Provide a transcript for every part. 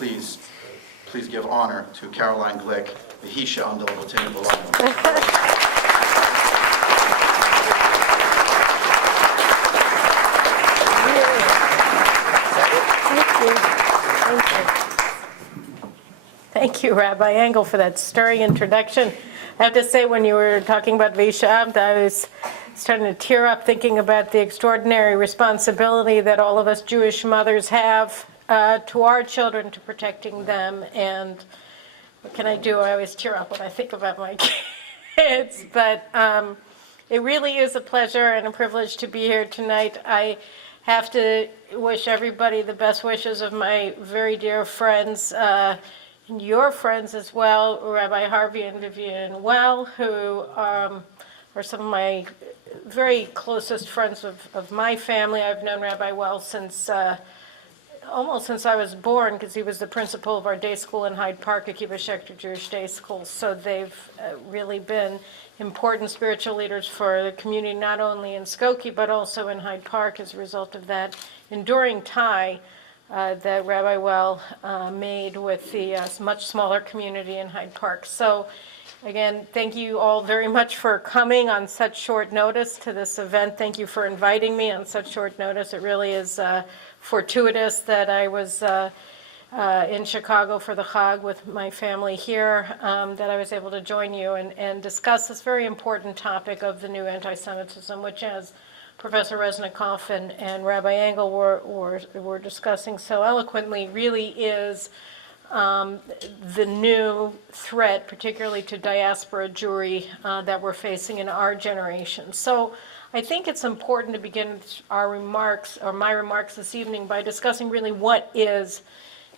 please give honor to Caroline Glick, the Hisha on the Table. Thank you, Rabbi Engel, for that stirring introduction. I have to say, when you were talking about Visha, I was starting to tear up thinking about the extraordinary responsibility that all of us Jewish mothers have to our children, to protecting them. And what can I do? I always tear up when I think about my kids. But it really is a pleasure and a privilege to be here tonight. I have to wish everybody the best wishes of my very dear friends, and your friends as well, Rabbi Harvey and Vivian Well, who are some of my very closest friends of my family. I've known Rabbi Well since almost since I was born, because he was the principal of our day school in Hyde Park, Akiva Schechter Jewish Day School. So they've really been important spiritual leaders for the community, not only in Skokie, but also in Hyde Park, as a result of that enduring tie that Rabbi Well made with the much smaller community in Hyde Park. So again, thank you all very much for coming on such short notice to this event. Thank you for inviting me on such short notice. It really is fortuitous that I was in Chicago for the Chag with my family here, that I was able to join you and discuss this very important topic of the new anti-Semitism, which, as Professor Resnikoff and Rabbi Engel were discussing so eloquently, really is the new threat, particularly to diaspora Jewry, that we're facing in our generation. So I think it's important to begin our remarks, or my remarks this evening, by discussing really what is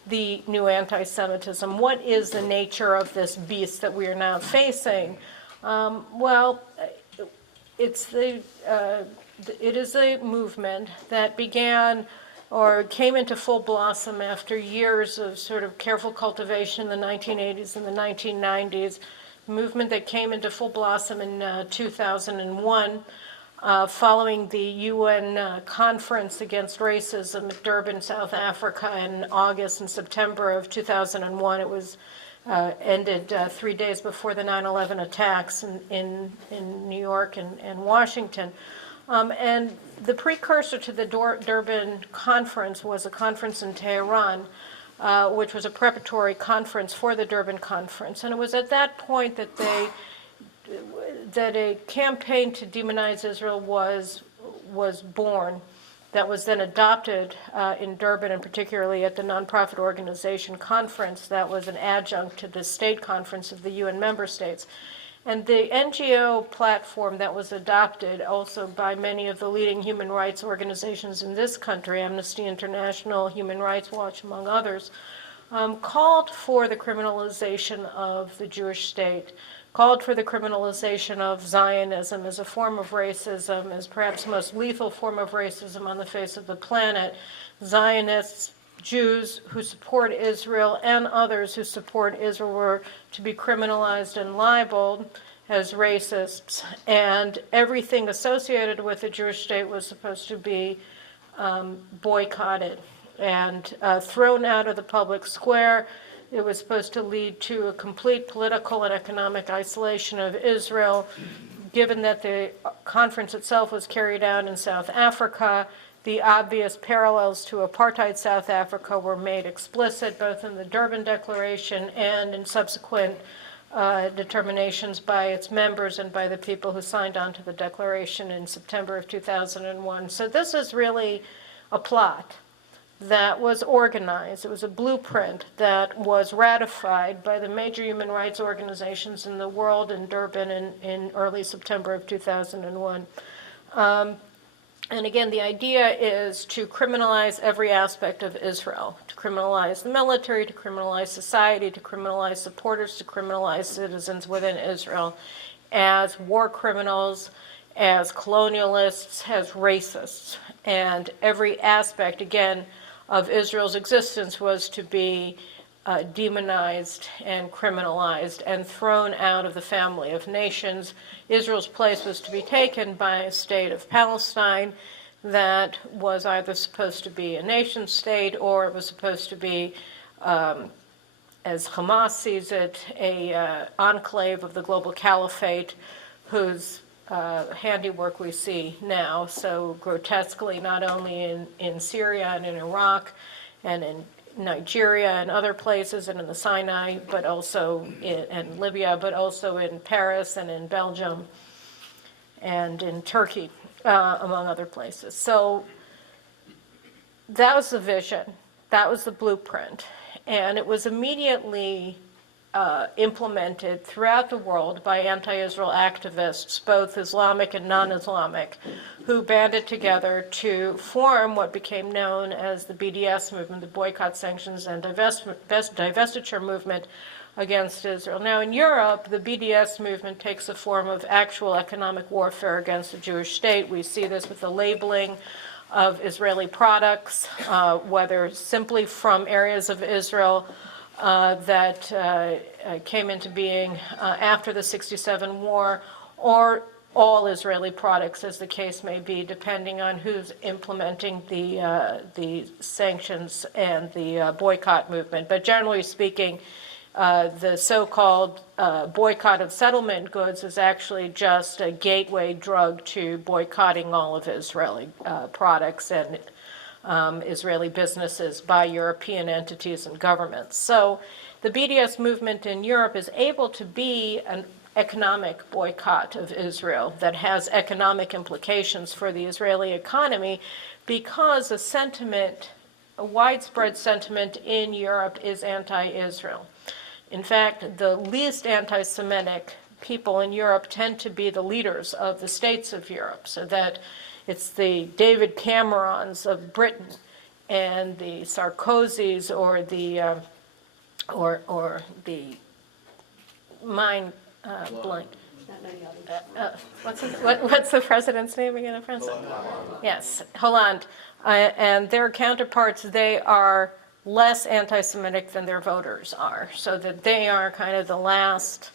the new anti-Semitism. What is the nature of this beast that we are now facing? It is a movement that began or came into full blossom after years of sort of careful cultivation in the 1980s and the 1990s. A movement that came into full blossom in 2001, following the UN conference against racism at Durban, South Africa, in August and September of 2001. It was ended 3 days before the 9/11 attacks in New York and Washington. And the precursor to the Durban conference was a conference in Tehran, which was a preparatory conference for the Durban conference. And it was at that point that a campaign to demonize Israel was born, that was then adopted in Durban, and particularly at the nonprofit organization conference that was an adjunct to the state conference of the UN member states. And the NGO platform that was adopted also by many of the leading human rights organizations in this country, Amnesty International, Human Rights Watch, among others, called for the criminalization of the Jewish state, called for the criminalization of Zionism as a form of racism, as perhaps the most lethal form of racism on the face of the planet. Zionists, Jews who support Israel, and others who support Israel were to be criminalized and libeled as racists, and everything associated with the Jewish state was supposed to be boycotted and thrown out of the public square. It was supposed to lead to a complete political and economic isolation of Israel. Given that the conference itself was carried out in South Africa, the obvious parallels to apartheid South Africa were made explicit, both in the Durban Declaration and in subsequent determinations by its members and by the people who signed on to the declaration in September of 2001. So this is really a plot that was organized. It was a blueprint that was ratified by the major human rights organizations in the world in Durban in early September of 2001. And again, the idea is to criminalize every aspect of Israel, to criminalize the military, to criminalize society, to criminalize supporters, to criminalize citizens within Israel as war criminals, as colonialists, as racists. And every aspect, again, of Israel's existence was to be demonized and criminalized and thrown out of the family of nations. Israel's place was to be taken by a state of Palestine that was either supposed to be a nation state or it was supposed to be as Hamas sees it, a enclave of the global caliphate whose handiwork we see now so grotesquely not only in Syria and in Iraq and in Nigeria and other places and in the Sinai, but also in Libya, but also in Paris and in Belgium and in Turkey, among other places. So that was the vision. That was the blueprint. And it was immediately implemented throughout the world by anti-Israel activists, both Islamic and non-Islamic, who banded together to form what became known as the BDS movement, the Boycott, Sanctions, and Divestiture movement against Israel. Now, in Europe, the BDS movement takes the form of actual economic warfare against the Jewish state. We see this with the labeling of Israeli products, whether simply from areas of Israel that came into being after the '67 war, or all Israeli products, as the case may be, depending on who's implementing the sanctions and the boycott movement. But generally speaking, the so-called boycott of settlement goods is actually just a gateway drug to boycotting all of Israeli products and Israeli businesses by European entities and governments. So the BDS movement in Europe is able to be an economic boycott of Israel that has economic implications for the Israeli economy because a widespread sentiment in Europe is anti-Israel. In fact, the least anti-Semitic people in Europe tend to be the leaders of the states of Europe, so that it's the David Camerons of Britain and the Sarkozys or the blank. What's the president's name again in France? Yes, Hollande. And their counterparts, they are less anti-Semitic than their voters are, so that they are kind of the last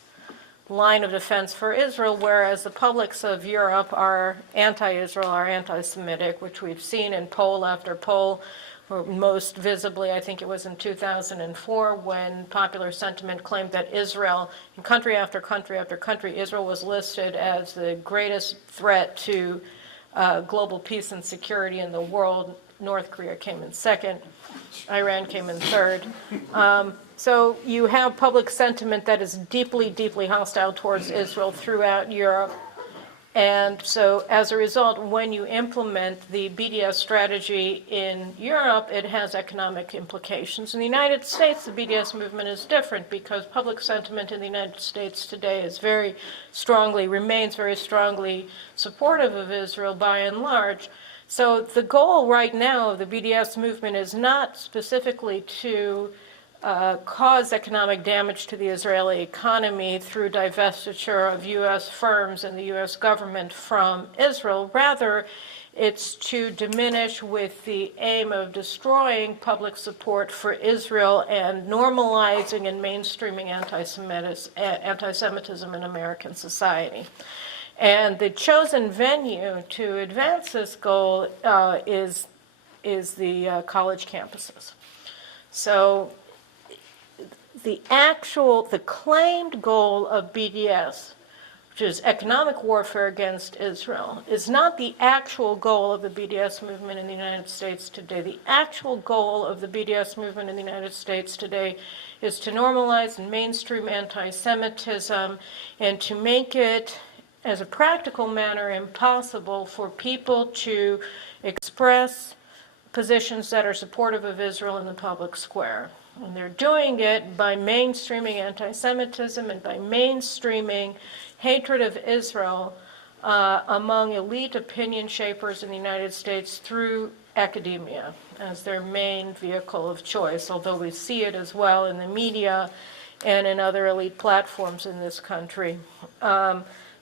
line of defense for Israel, whereas the publics of Europe are anti-Israel, are anti-Semitic, which we've seen in poll after poll, or most visibly, I think it was in 2004, when popular sentiment claimed that Israel, in country after country after country, Israel was listed as the greatest threat to global peace and security in the world. North Korea came in second. Iran came in third. So you have public sentiment that is deeply, deeply hostile towards Israel throughout Europe. And so as a result, when you implement the BDS strategy in Europe, it has economic implications. In the United States, the BDS movement is different because public sentiment in the United States today is remains very strongly supportive of Israel by and large. So the goal right now of the BDS movement is not specifically to cause economic damage to the Israeli economy through divestiture of U.S. firms and the U.S. government from Israel. Rather, it's to diminish with the aim of destroying public support for Israel and normalizing and mainstreaming anti-Semitism in American society. And the chosen venue to advance this goal is the college campuses. So the claimed goal of BDS, which is economic warfare against Israel, is not the actual goal of the BDS movement in the United States today. The actual goal of the BDS movement in the United States today is to normalize and mainstream anti-Semitism and to make it, as a practical matter, impossible for people to express positions that are supportive of Israel in the public square. And they're doing it by mainstreaming anti-Semitism and by mainstreaming hatred of Israel among elite opinion shapers in the United States through academia as their main vehicle of choice, although we see it as well in the media and in other elite platforms in this country.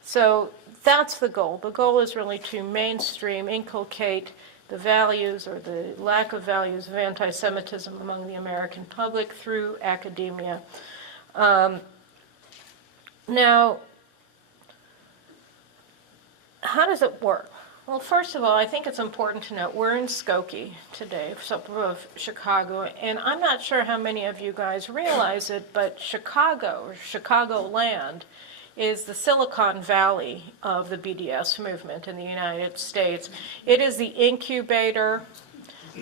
So that's the goal. The goal is really to mainstream, inculcate the values or the lack of values of anti-Semitism among the American public through academia. Now, how does it work? Well, first of all, I think it's important to note we're in Skokie today, suburb of Chicago, and I'm not sure how many of you guys realize it, but Chicago, or Chicagoland, is the Silicon Valley of the BDS movement in the United States. It is the incubator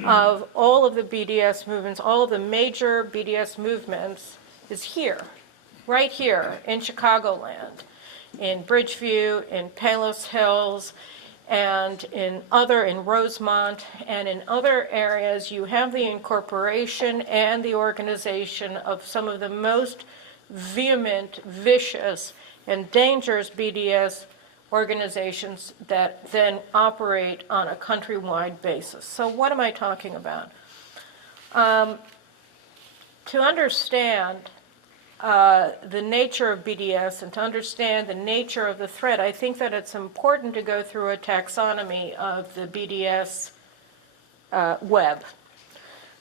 of all of the BDS movements. All of the major BDS movements is here, right here in Chicagoland, in Bridgeview, in Palos Hills, and in Rosemont, and in other areas. You have the incorporation and the organization of some of the most vehement, vicious, and dangerous BDS organizations that then operate on a countrywide basis. So what am I talking about? To understand the nature of BDS and to understand the nature of the threat, I think that it's important to go through a taxonomy of the Bds Web.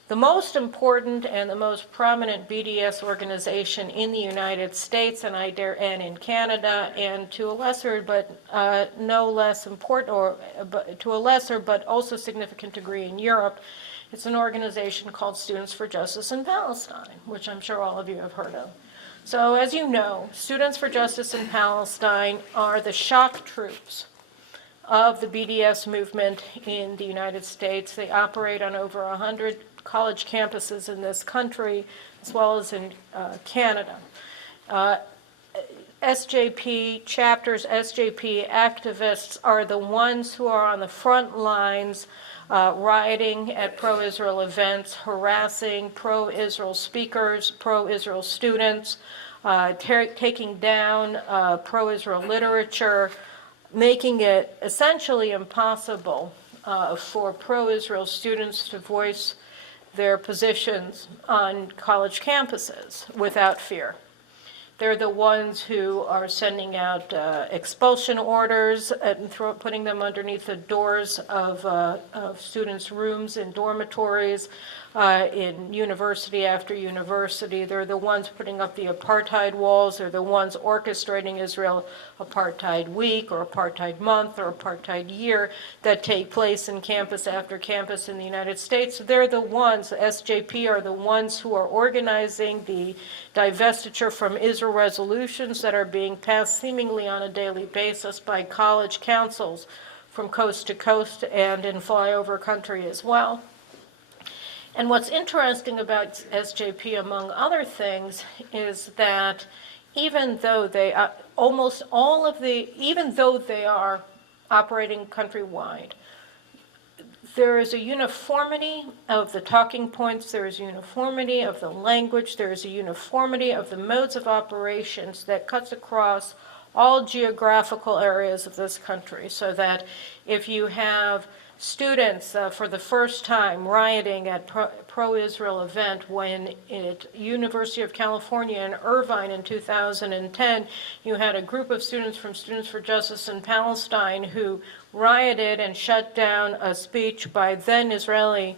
The most important and the most prominent BDS organization in the United States and in Canada, and to a lesser but no less important, to a lesser but also significant degree in Europe, it's an organization called Students for Justice in Palestine, which I'm sure all of you have heard of. So as you know, Students for Justice in Palestine are the shock troops of the BDS movement in the United States. They operate on over 100 college campuses in this country, as well as in Canada. SJP chapters, SJP activists are the ones who are on the front lines, rioting at pro-Israel events, harassing pro-Israel speakers, pro-Israel students, taking down pro-Israel literature, making it essentially impossible for pro-Israel students to voice their positions on college campuses without fear. They're the ones who are sending out expulsion orders and putting them underneath the doors of students' rooms in dormitories, in university after university. They're the ones putting up the apartheid walls. They're the ones orchestrating Israel Apartheid Week or Apartheid Month or Apartheid Year that take place in campus after campus in the United States. They're the ones, the SJP are the ones who are organizing the divestiture from Israel resolutions that are being passed seemingly on a daily basis by college councils from coast to coast and in flyover country as well. And what's interesting about SJP, among other things, is that even though they are even though they are operating countrywide, there is a uniformity of the talking points, there is a uniformity of the language, there is a uniformity of the modes of operations that cuts across all geographical areas of this country, so that if you have students for the first time rioting at pro-Israel event when at University of California in Irvine in 2010, you had a group of students from Students for Justice in Palestine who rioted and shut down a speech by then Israeli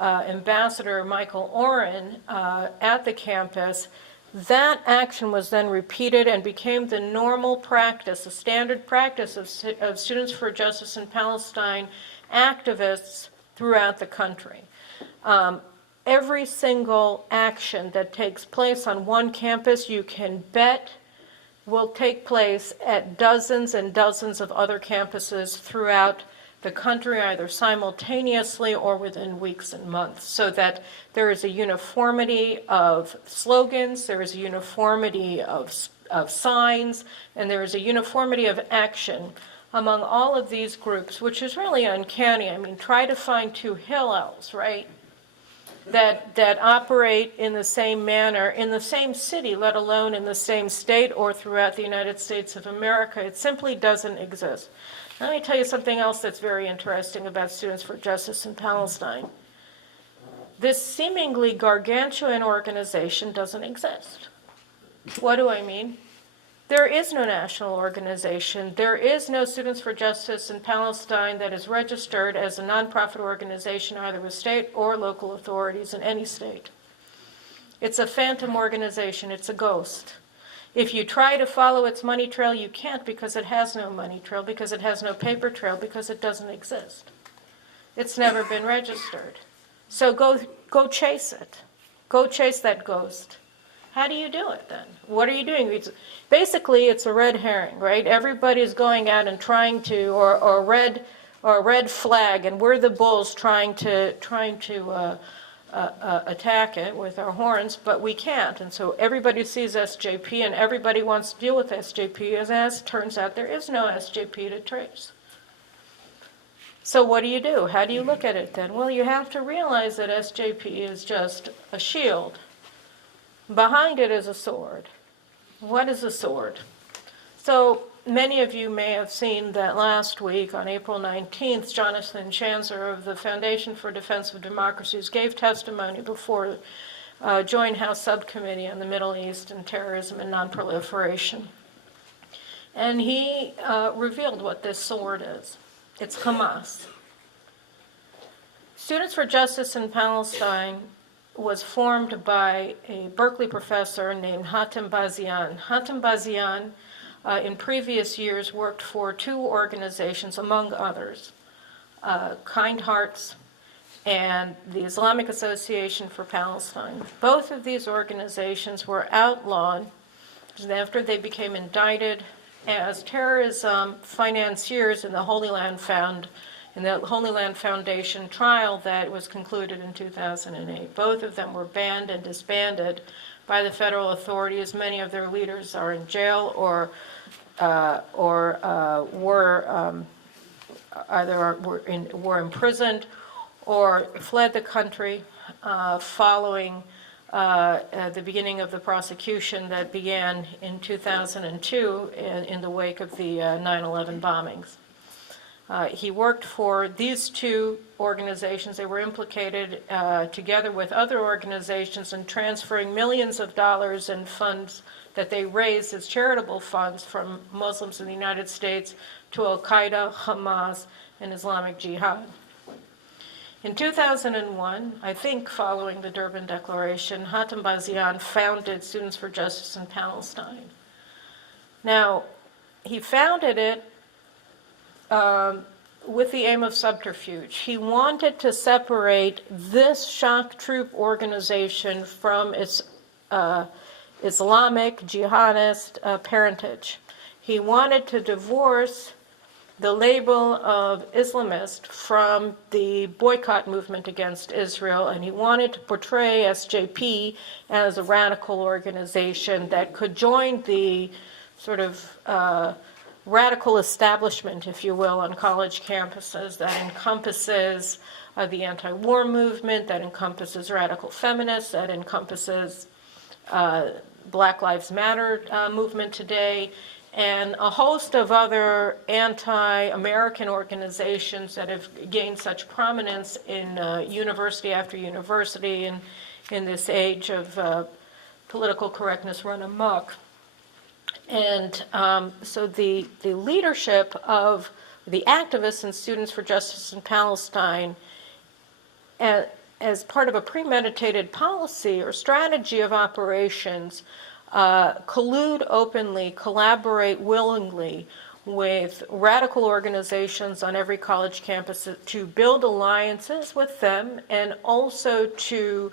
Ambassador Michael Oren at the campus. That action was then repeated and became the normal practice, the standard practice of Students for Justice in Palestine activists throughout the country. Every single action that takes place on one campus, you can bet, will take place at dozens and dozens of other campuses throughout the country, either simultaneously or within weeks and months, so that there is a uniformity of slogans, there is a uniformity of signs, and there is a uniformity of action among all of these groups, which is really uncanny. I mean, try to find two Hillels, right, that operate in the same manner, in the same city, let alone in the same state or throughout the United States of America. It simply doesn't exist. Let me tell you something else that's very interesting about Students for Justice in Palestine. This seemingly gargantuan organization doesn't exist. What do I mean? There is no national organization. There is no Students for Justice in Palestine that is registered as a nonprofit organization either with state or local authorities in any state. It's a phantom organization. It's a ghost. If you try to follow its money trail, you can't, because it has no money trail, because it has no paper trail, because it doesn't exist. It's never been registered. So go chase it. Go chase that ghost. How do you do it then? What are you doing? Basically, it's a red herring, right? Everybody's going out and trying to, or a red flag, and we're the bulls trying to attack it with our horns, but we can't. And so everybody sees SJP, and everybody wants to deal with SJP, as it turns out there is no SJP to trace. So what do? How do you look at it then? Well, you have to realize that SJP is just a shield. Behind it is a sword. What is a sword? So many of you may have seen that last week, on April 19th, Jonathan Chanzer of the Foundation for Defense of Democracies gave testimony before a Joint House Subcommittee on the Middle East and Terrorism and Nonproliferation. And he revealed what this sword is. It's Hamas. Students for Justice in Palestine was formed by a Berkeley professor named Hatem Bazian. Hatem Bazian, in previous years, worked for two organizations, among others, Kind Hearts and the Islamic Association for Palestine. Both of these organizations were outlawed after they became indicted as terrorism financiers in the Holy Land Foundation trial that was concluded in 2008. Both of them were banned and disbanded by the federal authorities. Many of their leaders are in jail or were imprisoned or fled the country following the beginning of the prosecution that began in 2002 in the wake of the 9/11 bombings. He worked for these two organizations. They were implicated together with other organizations in transferring millions of dollars in funds that they raised as charitable funds from Muslims in the United States to Al-Qaeda, Hamas, and Islamic Jihad. In 2001, I think following the Durban Declaration, Hatem Bazian founded Students for Justice in Palestine. Now, he founded it with the aim of subterfuge. He wanted to separate this shock troop organization from its Islamic jihadist parentage. He wanted to divorce the label of Islamist from the boycott movement against Israel, and he wanted to portray SJP as a radical organization that could join the sort of radical establishment, if you will, on college campuses that encompasses the anti-war movement, that encompasses radical feminists, that encompasses Black Lives Matter movement today, and a host of other anti-American organizations that have gained such prominence in university after university and in this age of political correctness run amok. And so the leadership of the activists and Students for Justice in Palestine, as part of a premeditated policy or strategy of operations, collude openly, collaborate willingly with radical organizations on every college campus to build alliances with them, and also to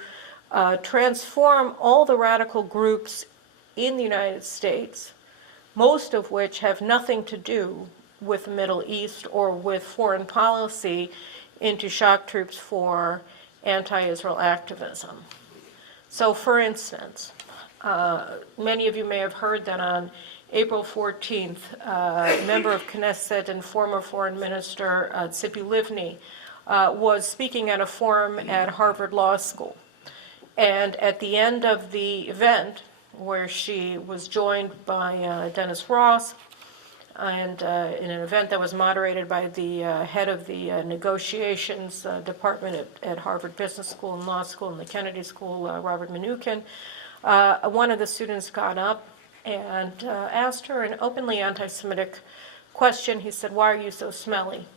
transform all the radical groups in the United States, most of which have nothing to do with the Middle East or with foreign policy, into shock troops for anti-Israel activism. So, for instance, many of you may have heard that on April 14th, a member of Knesset and former Foreign Minister Tzipi Livni was speaking at a forum at Harvard Law School. And at the end of the event, where she was joined by Dennis Ross, and in an event that was moderated by the head of the negotiations department at Harvard Business School and Law School and the Kennedy School, Robert Mnookin, one of the students got up and asked her an openly anti-Semitic question. He said, "Why are you so smelly?"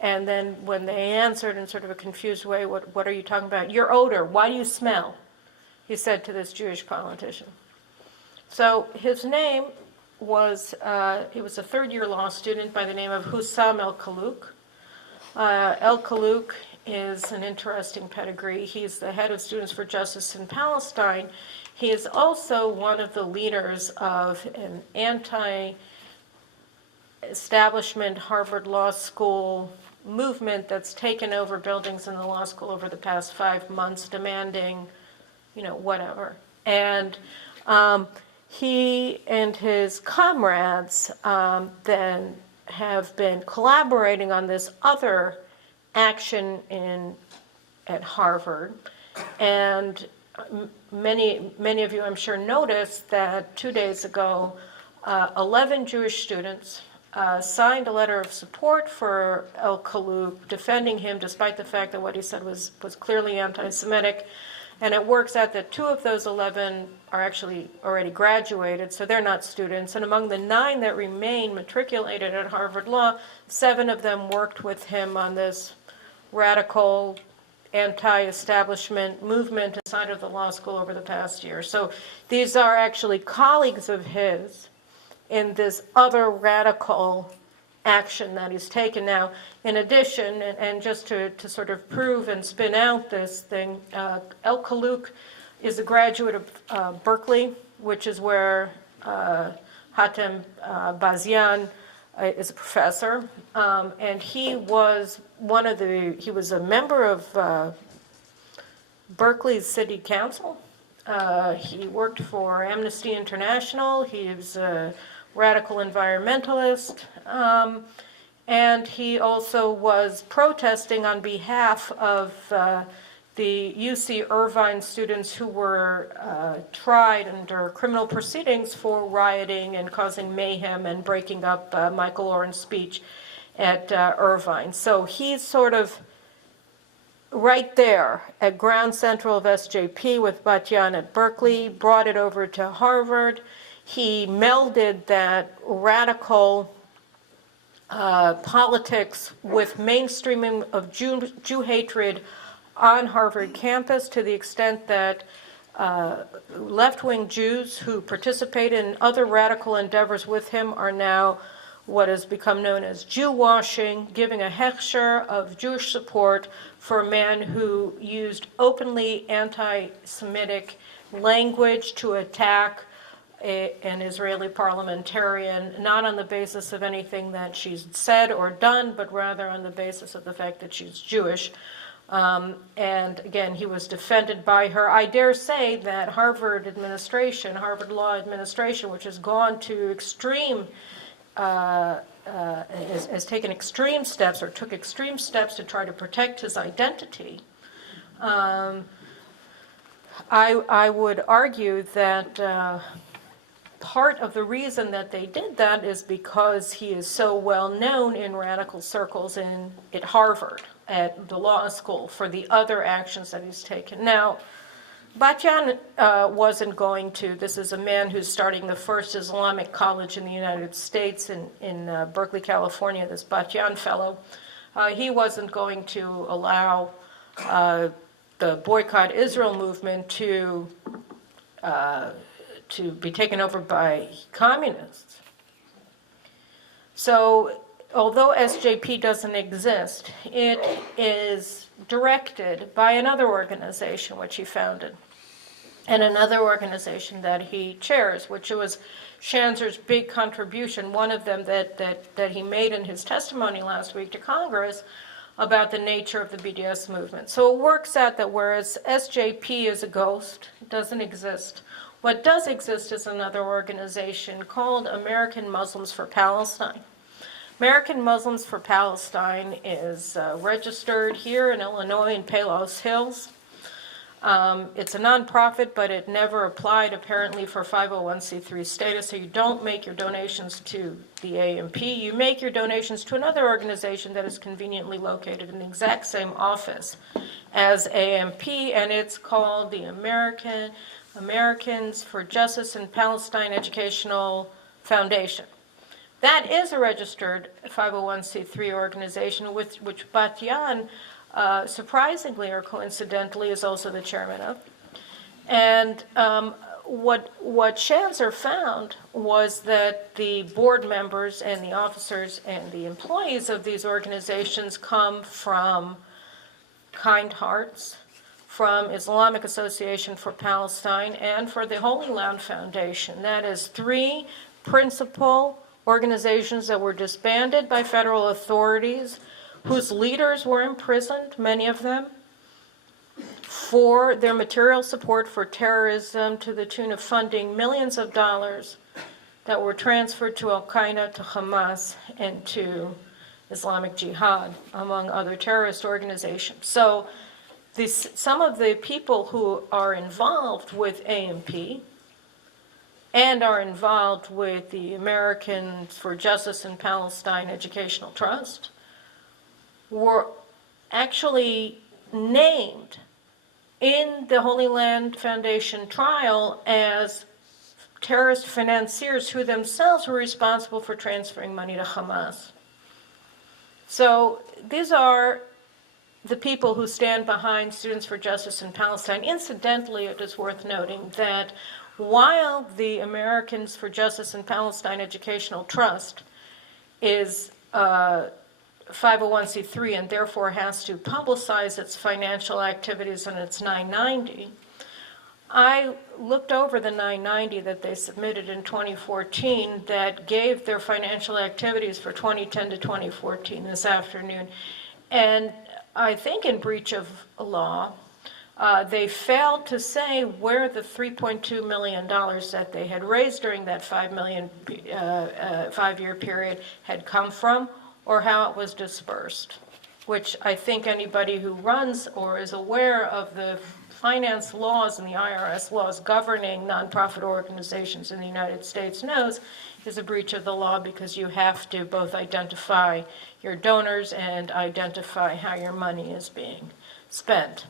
And then when they answered in sort of a confused way, what are you talking about? "Your odor, why do you smell?" he said to this Jewish politician. So his name was, he was a third-year law student by the name of Hussam El-Khalouk. El-Khalouk is an interesting pedigree. He's the head of Students for Justice in Palestine. He is also one of the leaders of an anti-establishment Harvard Law School movement that's taken over buildings in the law school over the past 5 months, demanding, whatever. And he and his comrades then have been collaborating on this other action at Harvard. And many of you, I'm sure, noticed that 2 days ago, 11 Jewish students signed a letter of support for El-Khalouk, defending him despite the fact that what he said was clearly anti-Semitic. And it works out that 2 of those 11 are actually already graduated, so they're not students. And among the 9 that remain matriculated at Harvard Law, 7 of them worked with him on this radical anti-establishment movement inside of the law school over the past year. So these are actually colleagues of his in this other radical action that he's taken. Now, in addition, and just to sort of prove and spin out this thing, El-Khalouk is a graduate of Berkeley, which is where Hatem Bazian is a professor, and he was he was a member of Berkeley's City Council. He worked for Amnesty International. He was a radical environmentalist, and he also was protesting on behalf of the UC Irvine students who were tried under criminal proceedings for rioting and causing mayhem and breaking up Michael Oren's speech at Irvine. So he's sort of right there at ground central of SJP with Batyan at Berkeley, brought it over to Harvard. He melded that radical politics with mainstreaming of Jew hatred on Harvard campus, to the extent that left-wing Jews who participate in other radical endeavors with him are now what has become known as Jew washing, giving a hechsher of Jewish support for a man who used openly anti-Semitic language to attack an Israeli parliamentarian, not on the basis of anything that she's said or done, but rather on the basis of the fact that she's Jewish. And again, he was defended by her. I dare say that Harvard Law administration, which has gone to extreme, has taken extreme steps or took extreme steps to try to protect his identity. I would argue that part of the reason that they did that is because he is so well known in radical circles at Harvard, at the law school, for the other actions that he's taken. Now, Batyan wasn't going to. This is a man who's starting the first Islamic college in the United States in Berkeley, California, this Batyan fellow. He wasn't going to allow the Boycott Israel movement to be taken over by communists. So, although SJP doesn't exist, it is directed by another organization which he founded, and another organization that he chairs, which was Shanzer's big contribution, one of them that he made in his testimony last week to Congress about the nature of the BDS movement. So it works out that whereas SJP is a ghost, it doesn't exist, what does exist is another organization called American Muslims for Palestine. American Muslims for Palestine is registered here in Illinois in Palos Hills. It's a nonprofit, but it never applied apparently for 501c3 status, so you don't make your donations to the AMP. You make your donations to another organization that is conveniently located in the exact same office as AMP, and it's called the Americans for Justice in Palestine Educational Foundation. That is a registered 501c3 organization, which Batyan, surprisingly or coincidentally, is also the chairman of. And what Schanzer found was that the board members and the officers and the employees of these organizations come from Kind Hearts, from Islamic Association for Palestine, and for the Holy Land Foundation. That is three principal organizations that were disbanded by federal authorities, whose leaders were imprisoned, many of them, for their material support for terrorism to the tune of funding millions of dollars that were transferred to Al-Qaeda, to Hamas, and to Islamic Jihad, among other terrorist organizations. So some of the people who are involved with AMP and are involved with the Americans for Justice in Palestine Educational Trust were actually named in the Holy Land Foundation trial as terrorist financiers who themselves were responsible for transferring money to Hamas. So these are the people who stand behind Students for Justice in Palestine. Incidentally, it is worth noting that while the Americans for Justice in Palestine Educational Trust is 501c3 and therefore has to publicize its financial activities on its 990, I looked over the 990 that they submitted in 2014 that gave their financial activities for 2010 to 2014 this afternoon. And I think in breach of law, they failed to say where the $3.2 million that they had raised during that 5-year period had come from, or how it was dispersed, which I think anybody who runs or is aware of the finance laws and the IRS laws governing nonprofit organizations in the United States knows is a breach of the law, because you have to both identify your donors and identify how your money is being spent.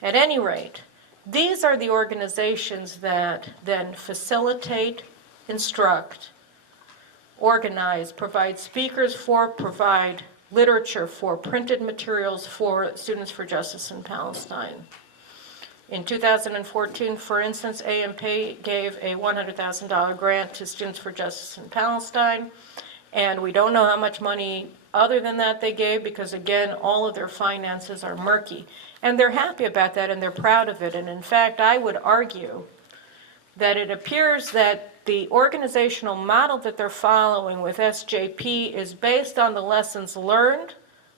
At any rate, these are the organizations that then facilitate, instruct, organize, provide speakers for, provide literature for, printed materials for Students for Justice in Palestine. In 2014, for instance, AMP gave a $100,000 grant to Students for Justice in Palestine, and we don't know how much money other than that they gave, because again, all of their finances are murky. And they're happy about that, and they're proud of it. And in fact, I would argue that it appears that the organizational model that they're following with SJP is based on the lessons learned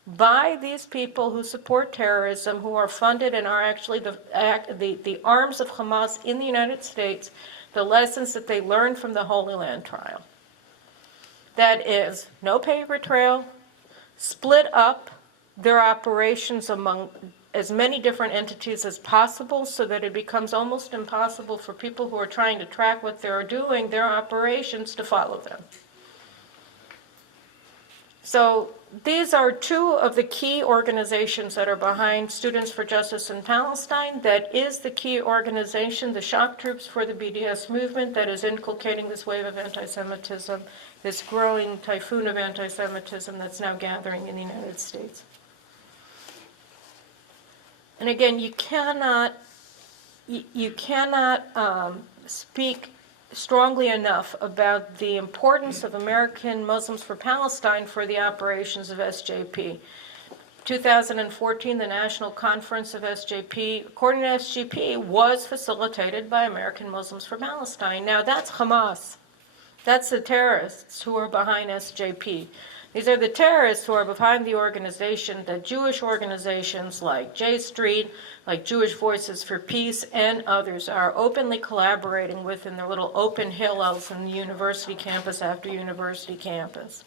by these people who support terrorism, who are funded and are actually the arms of Hamas in the United States, the lessons that they learned from the Holy Land trial. That is, no paper trail, split up their operations among as many different entities as possible, so that it becomes almost impossible for people who are trying to track what they're doing, their operations, to follow them. So these are two of the key organizations that are behind Students for Justice in Palestine. That is the key organization, the shock troops for the Bds Movement, that is inculcating this wave of anti-Semitism, this growing typhoon of anti-Semitism that's now gathering in the United States. And again, you cannot speak strongly enough about the importance of American Muslims for Palestine for the operations of SJP. 2014, the National Conference of SJP, according to SJP, was facilitated by American Muslims for Palestine. Now, that's Hamas. That's the terrorists who are behind SJP. These are the terrorists who are behind the organization that Jewish organizations like J Street, like Jewish Voices for Peace, and others are openly collaborating with in their little open hillels in the university campus after university campus.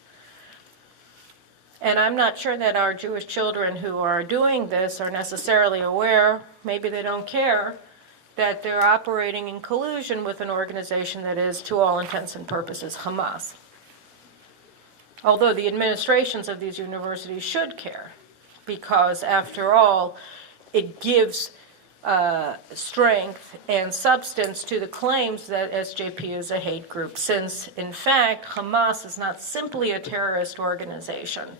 And I'm not sure that our Jewish children who are doing this are necessarily aware, maybe they don't care, that they're operating in collusion with an organization that is, to all intents and purposes, Hamas. Although the administrations of these universities should care, because after all, it gives strength and substance to the claims that SJP is a hate group, since in fact Hamas is not simply a terrorist organization.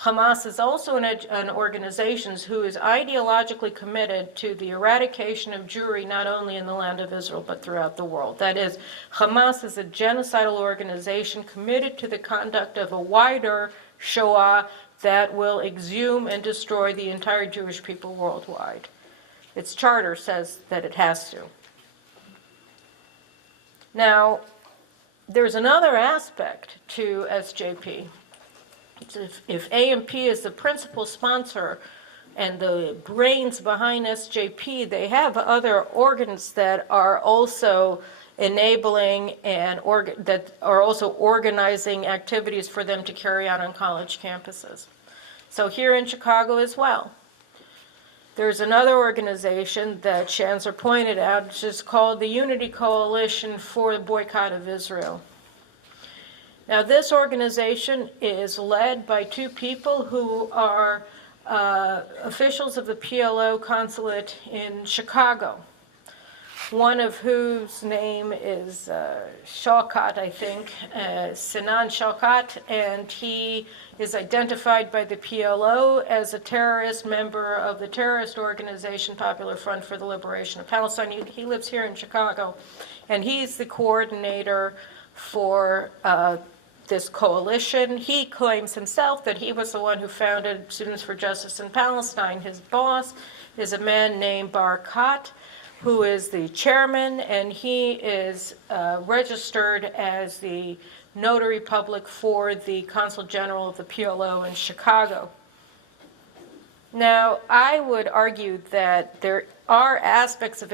Hamas is also an organization who is ideologically committed to the eradication of Jewry not only in the land of Israel but throughout the world. That is, Hamas is a genocidal organization committed to the conduct of a wider Shoah that will exhume and destroy the entire Jewish people worldwide. Its charter says that it has to. Now, there's another aspect to SJP. If AMP is the principal sponsor and the brains behind SJP, they have other organs that are also enabling and that are also organizing activities for them to carry out on college campuses. So here in Chicago as well, there's another organization that Shanzer pointed out, which is called the Unity Coalition for the Boycott of Israel. Now, this organization is led by two people who are officials of the PLO consulate in Chicago, one of whose name is Shaukat, I think, Sinan Shaukat, and he is identified by the PLO as a terrorist member of the terrorist organization Popular Front for the Liberation of Palestine. He lives here in Chicago, and he's the coordinator for this coalition. He claims himself that he was the one who founded Students for Justice in Palestine. His boss is a man named Boycott, who is the chairman, and he is registered as the notary public for the Consul General of the PLO in Chicago. Now, I would argue that there are aspects of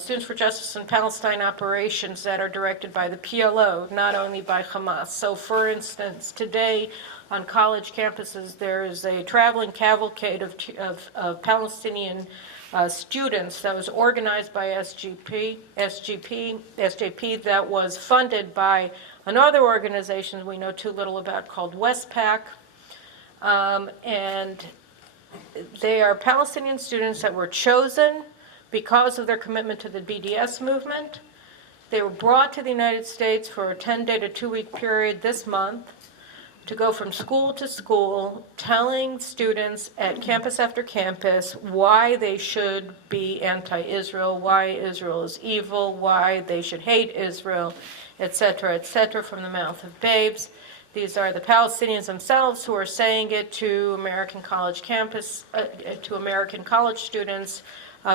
Students for Justice in Palestine operations that are directed by the PLO, not only by Hamas. So, for instance, today on college campuses, there is a traveling cavalcade of Palestinian students that was organized by SJP that was funded by another organization we know too little about called Westpac. And they are Palestinian students that were chosen because of their commitment to the Bds Movement. They were brought to the United States for a 10-day to 2-week period this month to go from school to school, telling students at campus after campus why they should be anti-Israel, why Israel is evil, why they should hate Israel, etc., from the mouth of babes. These are the Palestinians themselves who are saying it to American college students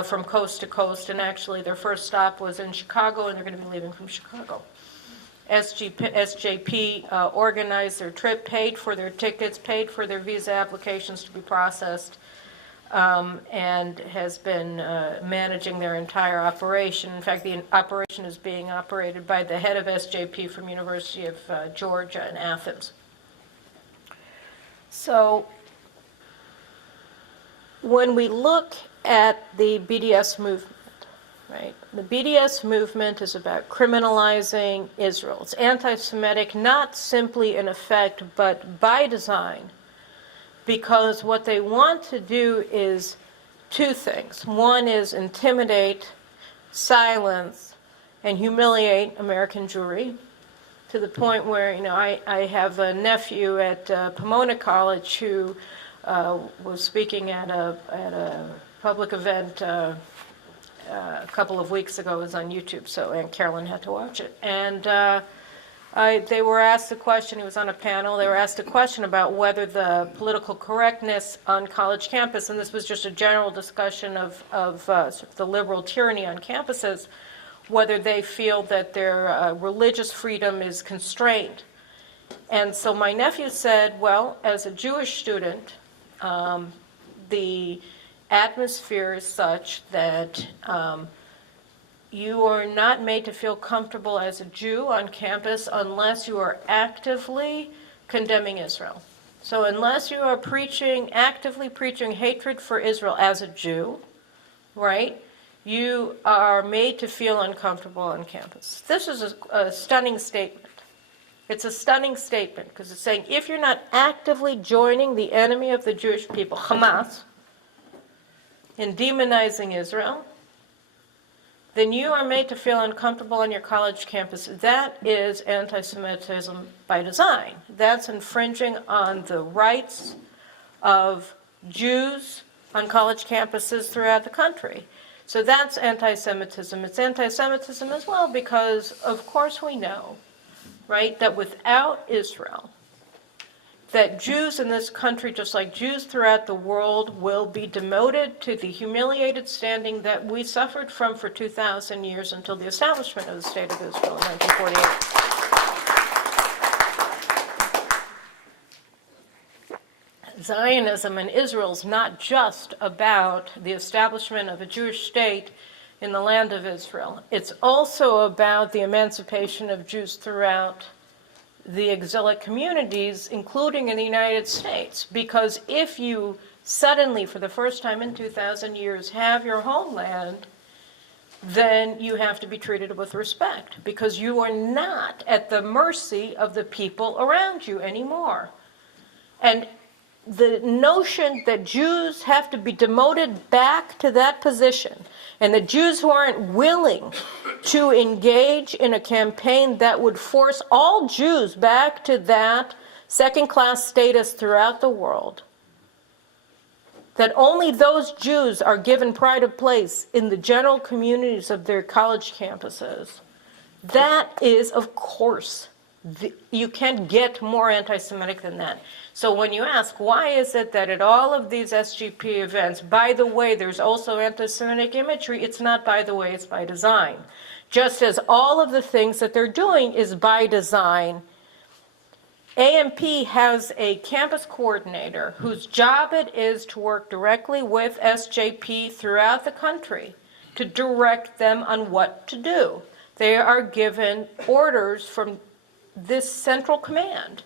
from coast to coast, and actually their first stop was in Chicago, and they're going to be leaving from Chicago. SJP organized their trip, paid for their tickets, paid for their visa applications to be processed, and has been managing their entire operation. In fact, the operation is being operated by the head of SJP from University of Georgia in Athens. So when we look at the BDS movement, right, the BDS movement is about criminalizing Israel. It's anti-Semitic, not simply in effect, but by design, because what they want to do is two things. One is intimidate, silence, and humiliate American Jewry to the point where, I have a nephew at Pomona College who was speaking at a public event a couple of weeks ago. It was on YouTube, so Aunt Carolyn had to watch it. And they were asked a question, he was on a panel, they were asked a question about whether the political correctness on college campus, and this was just a general discussion of sort of the liberal tyranny on campuses, whether they feel that their religious freedom is constrained. And so my nephew said, well, as a Jewish student, the atmosphere is such that you are not made to feel comfortable as a Jew on campus unless you are actively condemning Israel. So unless you are actively preaching hatred for Israel as a Jew, right, you are made to feel uncomfortable on campus. This is a stunning statement. It's a stunning statement because it's saying if you're not actively joining the enemy of the Jewish people, Hamas, in demonizing Israel, then you are made to feel uncomfortable on your college campus. That is anti-Semitism by design. That's infringing on the rights of Jews on college campuses throughout the country. So that's anti-Semitism. It's anti-Semitism as well because, of course, we know, right, that without Israel, that Jews in this country, just like Jews throughout the world, will be demoted to the humiliated standing that we suffered from for 2,000 years until the establishment of the State of Israel in 1948. Zionism in Israel is not just about the establishment of a Jewish state in the land of Israel. It's also about the emancipation of Jews throughout the exilic communities, including in the United States. Because if you suddenly, for the first time in 2,000 years, have your homeland, then you have to be treated with respect, because you are not at the mercy of the people around you anymore. And the notion that Jews have to be demoted back to that position, and the Jews who aren't willing to engage in a campaign that would force all Jews back to that second-class status throughout the world, that only those Jews are given pride of place in the general communities of their college campuses, that is, of course, you can't get more anti-Semitic than that. So when you ask, why is it that at all of these SGP events, by the way, there's also anti-Semitic imagery, it's not by the way, it's by design. Just as all of the things that they're doing is by design. AMP has a campus coordinator whose job it is to work directly with SJP throughout the country to direct them on what to do. They are given orders from this central command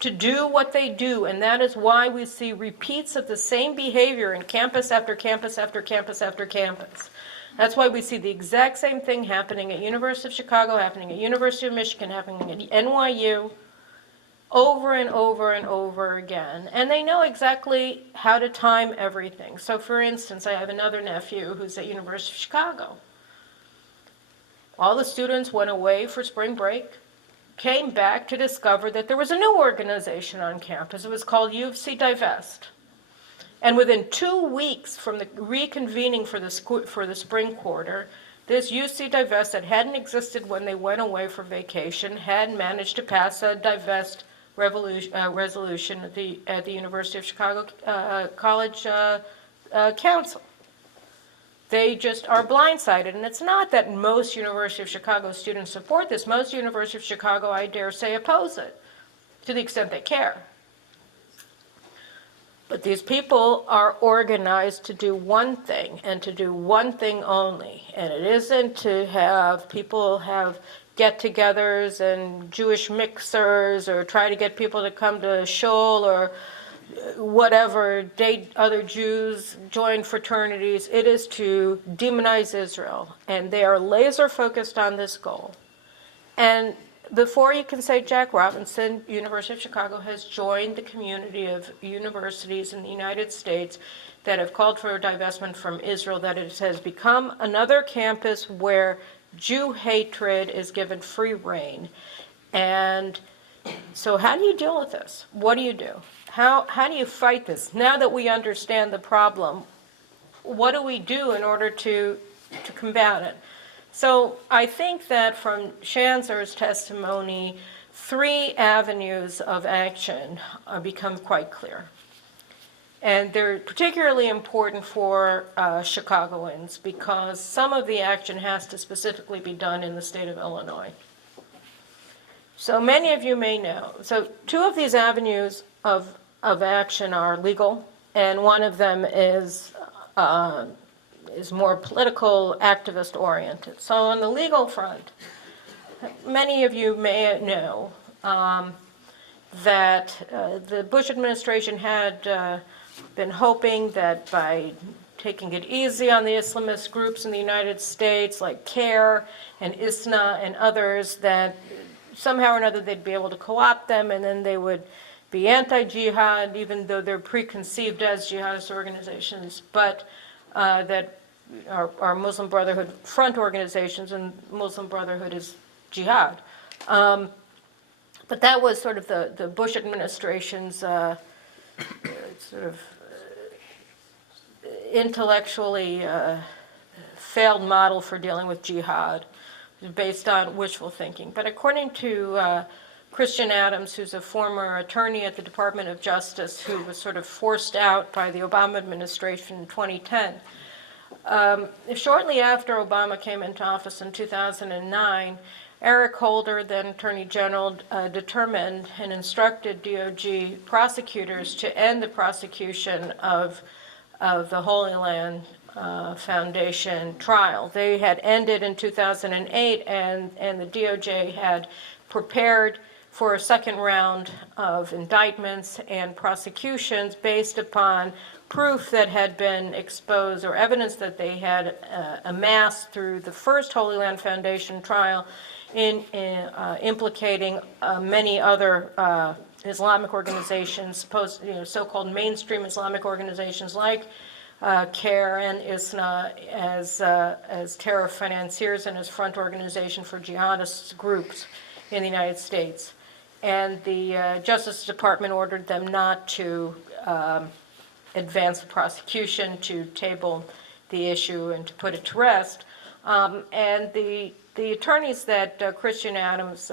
to do what they do, and that is why we see repeats of the same behavior in campus after campus after campus after campus. That's why we see the exact same thing happening at University of Chicago, happening at University of Michigan, happening at NYU, over and over and over again. And they know exactly how to time everything. So for instance, I have another nephew who's at University of Chicago. All the students went away for spring break, came back to discover that there was a new organization on campus. It was called U of C Divest. And within 2 weeks from the reconvening for the spring quarter, this U of C Divest that hadn't existed when they went away for vacation had managed to pass a divest resolution at the University of Chicago College Council. They just are blindsided, and it's not that most University of Chicago students support this. Most University of Chicago, I dare say, oppose it, to the extent they care. But these people are organized to do one thing, and to do one thing only, and it isn't to have people have get-togethers and Jewish mixers, or try to get people to come to shul, or whatever, date other Jews, join fraternities. It is to demonize Israel, and they are laser focused on this goal. And before you can say Jack Robinson, University of Chicago has joined the community of universities in the United States that have called for a divestment from Israel, that it has become another campus where Jew hatred is given free rein. And so how do you deal with this? What do you do? How do you fight this? Now that we understand the problem, what do we do in order to combat it? So I think that from Shanzer's testimony, 3 avenues of action become quite clear. And they're particularly important for Chicagoans because some of the action has to specifically be done in the state of Illinois. So many of you may know. So 2 of these avenues of action are legal, and one of them is more political, activist oriented. So on the legal front, many of you may know that the Bush administration had been hoping that by taking it easy on the Islamist groups in the United States, like CARE and ISNA and others, that somehow or another they'd be able to co-opt them, and then they would be anti-jihad, even though they're preconceived as jihadist organizations, but that are Muslim Brotherhood front organizations, and Muslim Brotherhood is jihad. But that was sort of the Bush administration's sort of intellectually failed model for dealing with jihad, based on wishful thinking. But according to Christian Adams, who's a former attorney at the Department of Justice, who was sort of forced out by the Obama administration in 2010, shortly after Obama came into office in 2009, Eric Holder, then Attorney General, determined and instructed DOJ prosecutors to end the prosecution of the Holy Land Foundation trial. They had ended in 2008, and the DOJ had prepared for a second round of indictments and prosecutions based upon proof that had been exposed, or evidence that they had amassed through the first Holy Land Foundation trial, in implicating many other Islamic organizations, so-called mainstream Islamic organizations like CARE and ISNA as terror financiers and as front organization for jihadist groups in the United States. And the Justice Department ordered them not to advance the prosecution, to table the issue and to put it to rest. And the attorneys that Christian Adams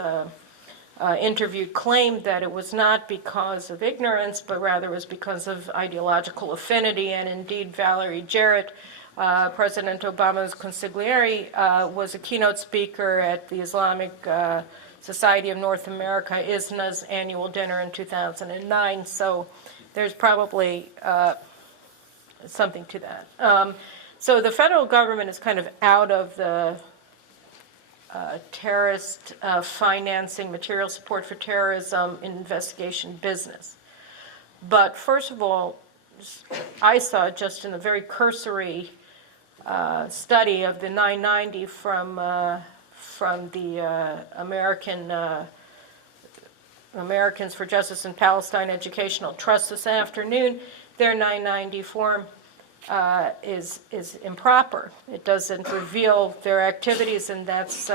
interviewed claimed that it was not because of ignorance, but rather was because of ideological affinity. And indeed, Valerie Jarrett, President Obama's consigliere, was a keynote speaker at the Islamic Society of North America, ISNA's annual dinner in 2009. So there's probably something to that. So the federal government is kind of out of the terrorist financing, material support for terrorism investigation business. But first of all, I saw just in a very cursory study of the 990 from the Americans for Justice in Palestine Educational Trust this afternoon, their 990 form is improper. It doesn't reveal their activities, and that's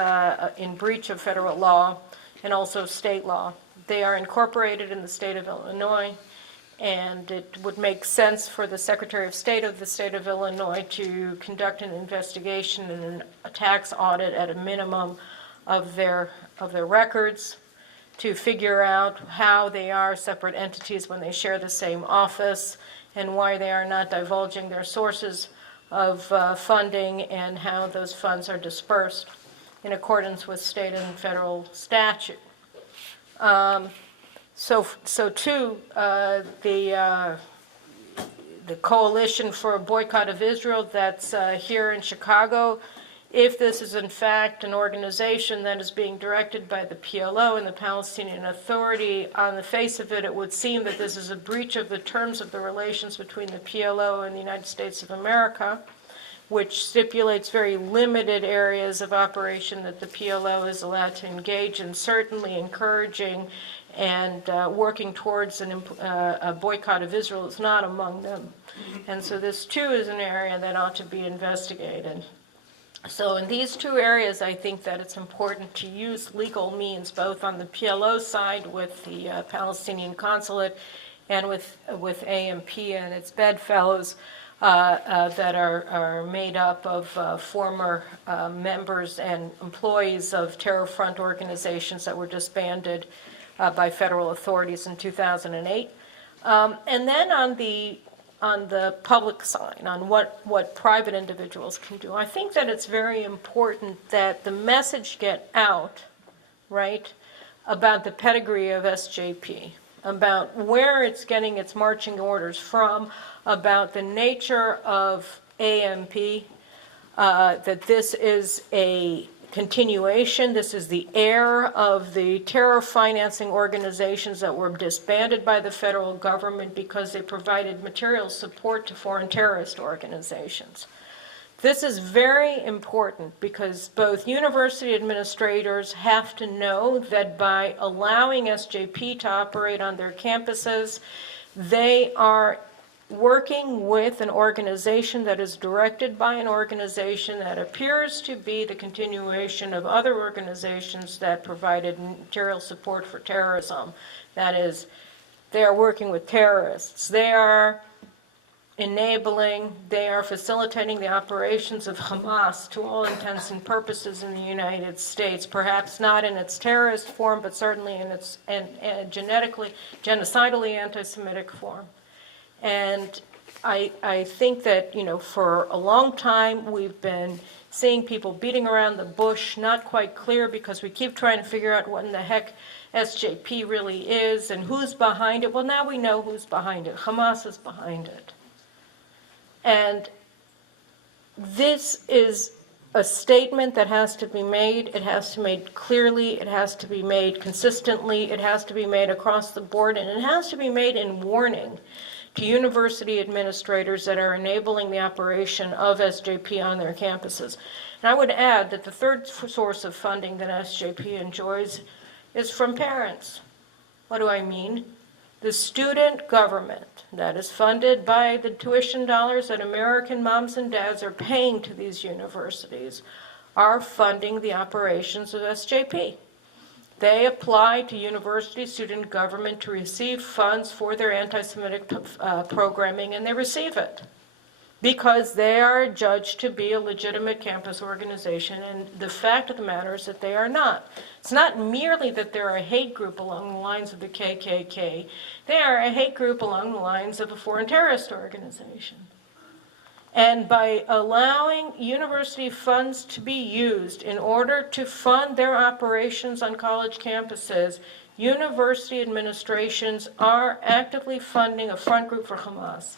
in breach of federal law and also state law. They are incorporated in the state of Illinois, and it would make sense for the Secretary of State of the state of Illinois to conduct an investigation and a tax audit at a minimum of their records, to figure out how they are separate entities when they share the same office, and why they are not divulging their sources of funding and how those funds are dispersed in accordance with state and federal statute. So too, the Coalition for a Boycott of Israel that's here in Chicago, if this is in fact an organization that is being directed by the PLO and the Palestinian Authority, on the face of it, it would seem that this is a breach of the terms of the relations between the PLO and the United States of America, which stipulates very limited areas of operation that the PLO is allowed to engage in, certainly encouraging and working towards a boycott of Israel is not among them. And so this too is an area that ought to be investigated. So in these two areas, I think that it's important to use legal means, both on the PLO side with the Palestinian consulate and with AMP and its bedfellows that are made up of former members and employees of terror front organizations that were disbanded by federal authorities in 2008. And then on the public side, on what private individuals can do, I think that it's very important that the message get out, right, about the pedigree of SJP, about where it's getting its marching orders from, about the nature of AMP, that this is a continuation, this is the heir of the terror financing organizations that were disbanded by the federal government because they provided material support to foreign terrorist organizations. This is very important because both university administrators have to know that by allowing SJP to operate on their campuses, they are working with an organization that is directed by an organization that appears to be the continuation of other organizations that provided material support for terrorism. That is, they are working with terrorists. They are enabling, they are facilitating the operations of Hamas to all intents and purposes in the United States, perhaps not in its terrorist form, but certainly in its genocidally anti-Semitic form. And I think that, for a long time we've been seeing people beating around the bush, not quite clear because we keep trying to figure out what in the heck SJP really is and who's behind it. Well, now we know who's behind it. Hamas is behind it. And this is a statement that has to be made. It has to be made clearly. It has to be made consistently. It has to be made across the board. And it has to be made in warning to university administrators that are enabling the operation of SJP on their campuses. And I would add that the third source of funding that SJP enjoys is from parents. What do I mean? The student government that is funded by the tuition dollars that American moms and dads are paying to these universities are funding the operations of SJP. They apply to university student government to receive funds for their anti-Semitic programming, and they receive it because they are judged to be a legitimate campus organization, and the fact of the matter is that they are not. It's not merely that they're a hate group along the lines of the KKK. They are a hate group along the lines of a foreign terrorist organization. And by allowing university funds to be used in order to fund their operations on college campuses, university administrations are actively funding a front group for Hamas.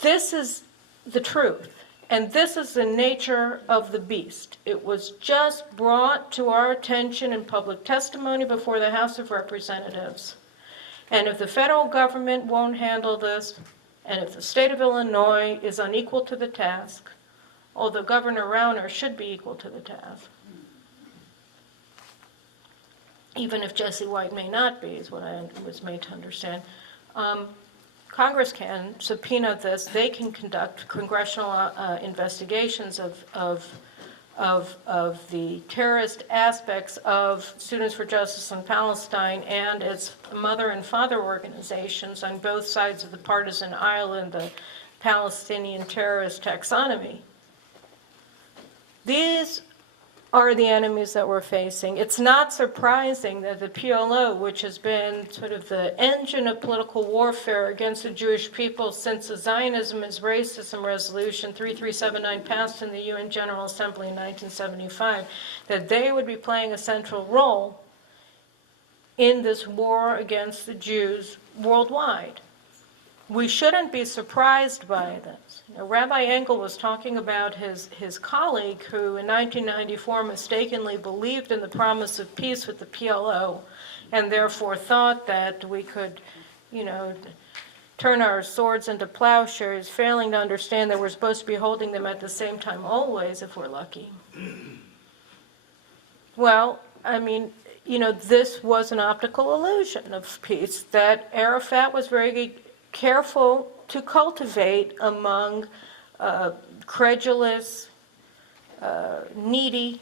This is the truth, and this is the nature of the beast. It was just brought to our attention in public testimony before the House of Representatives. And if the federal government won't handle this, and if the state of Illinois is unequal to the task, although Governor Rauner should be equal to the task, even if Jesse White may not be, is what I was made to understand, Congress can subpoena this. They can conduct congressional investigations of the terrorist aspects of Students for Justice in Palestine and its mother and father organizations on both sides of the partisan aisle in the Palestinian terrorist taxonomy. These are the enemies that we're facing. It's not surprising that the PLO, which has been sort of the engine of political warfare against the Jewish people since the Zionism is Racism Resolution 3379 passed in the UN General Assembly in 1975, that they would be playing a central role in this war against the Jews worldwide. We shouldn't be surprised by this. Rabbi Engel was talking about his colleague who in 1994 mistakenly believed in the promise of peace with the PLO and therefore thought that we could, turn our swords into plowshares, failing to understand that we're supposed to be holding them at the same time always if we're lucky. Well, this was an optical illusion of peace that Arafat was very careful to cultivate among credulous, needy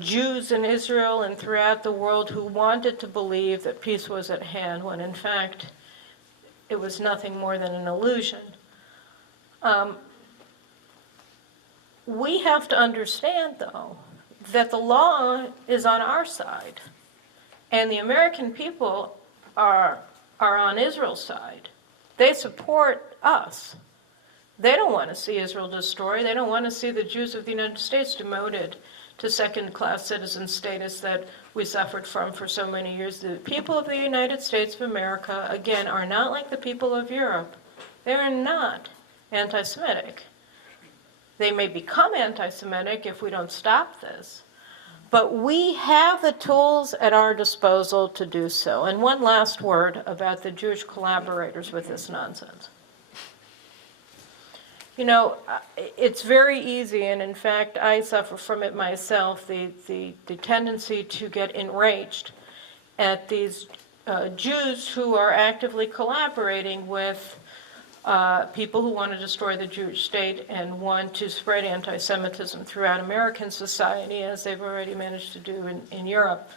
Jews in Israel and throughout the world who wanted to believe that peace was at hand, when in fact it was nothing more than an illusion. We have to understand, though, that the law is on our side, and the American people are on Israel's side. They support us. They don't want to see Israel destroyed. They don't want to see the Jews of the United States demoted to second-class citizen status that we suffered from for so many years. The people of the United States of America, again, are not like the people of Europe. They are not anti-Semitic. They may become anti-Semitic if we don't stop this. But we have the tools at our disposal to do so. And one last word about the Jewish collaborators with this nonsense. It's very easy, and in fact, I suffer from it myself, the tendency to get enraged at these Jews who are actively collaborating with people who want to destroy the Jewish state and want to spread anti-Semitism throughout American society, as they've already managed to do in Europe.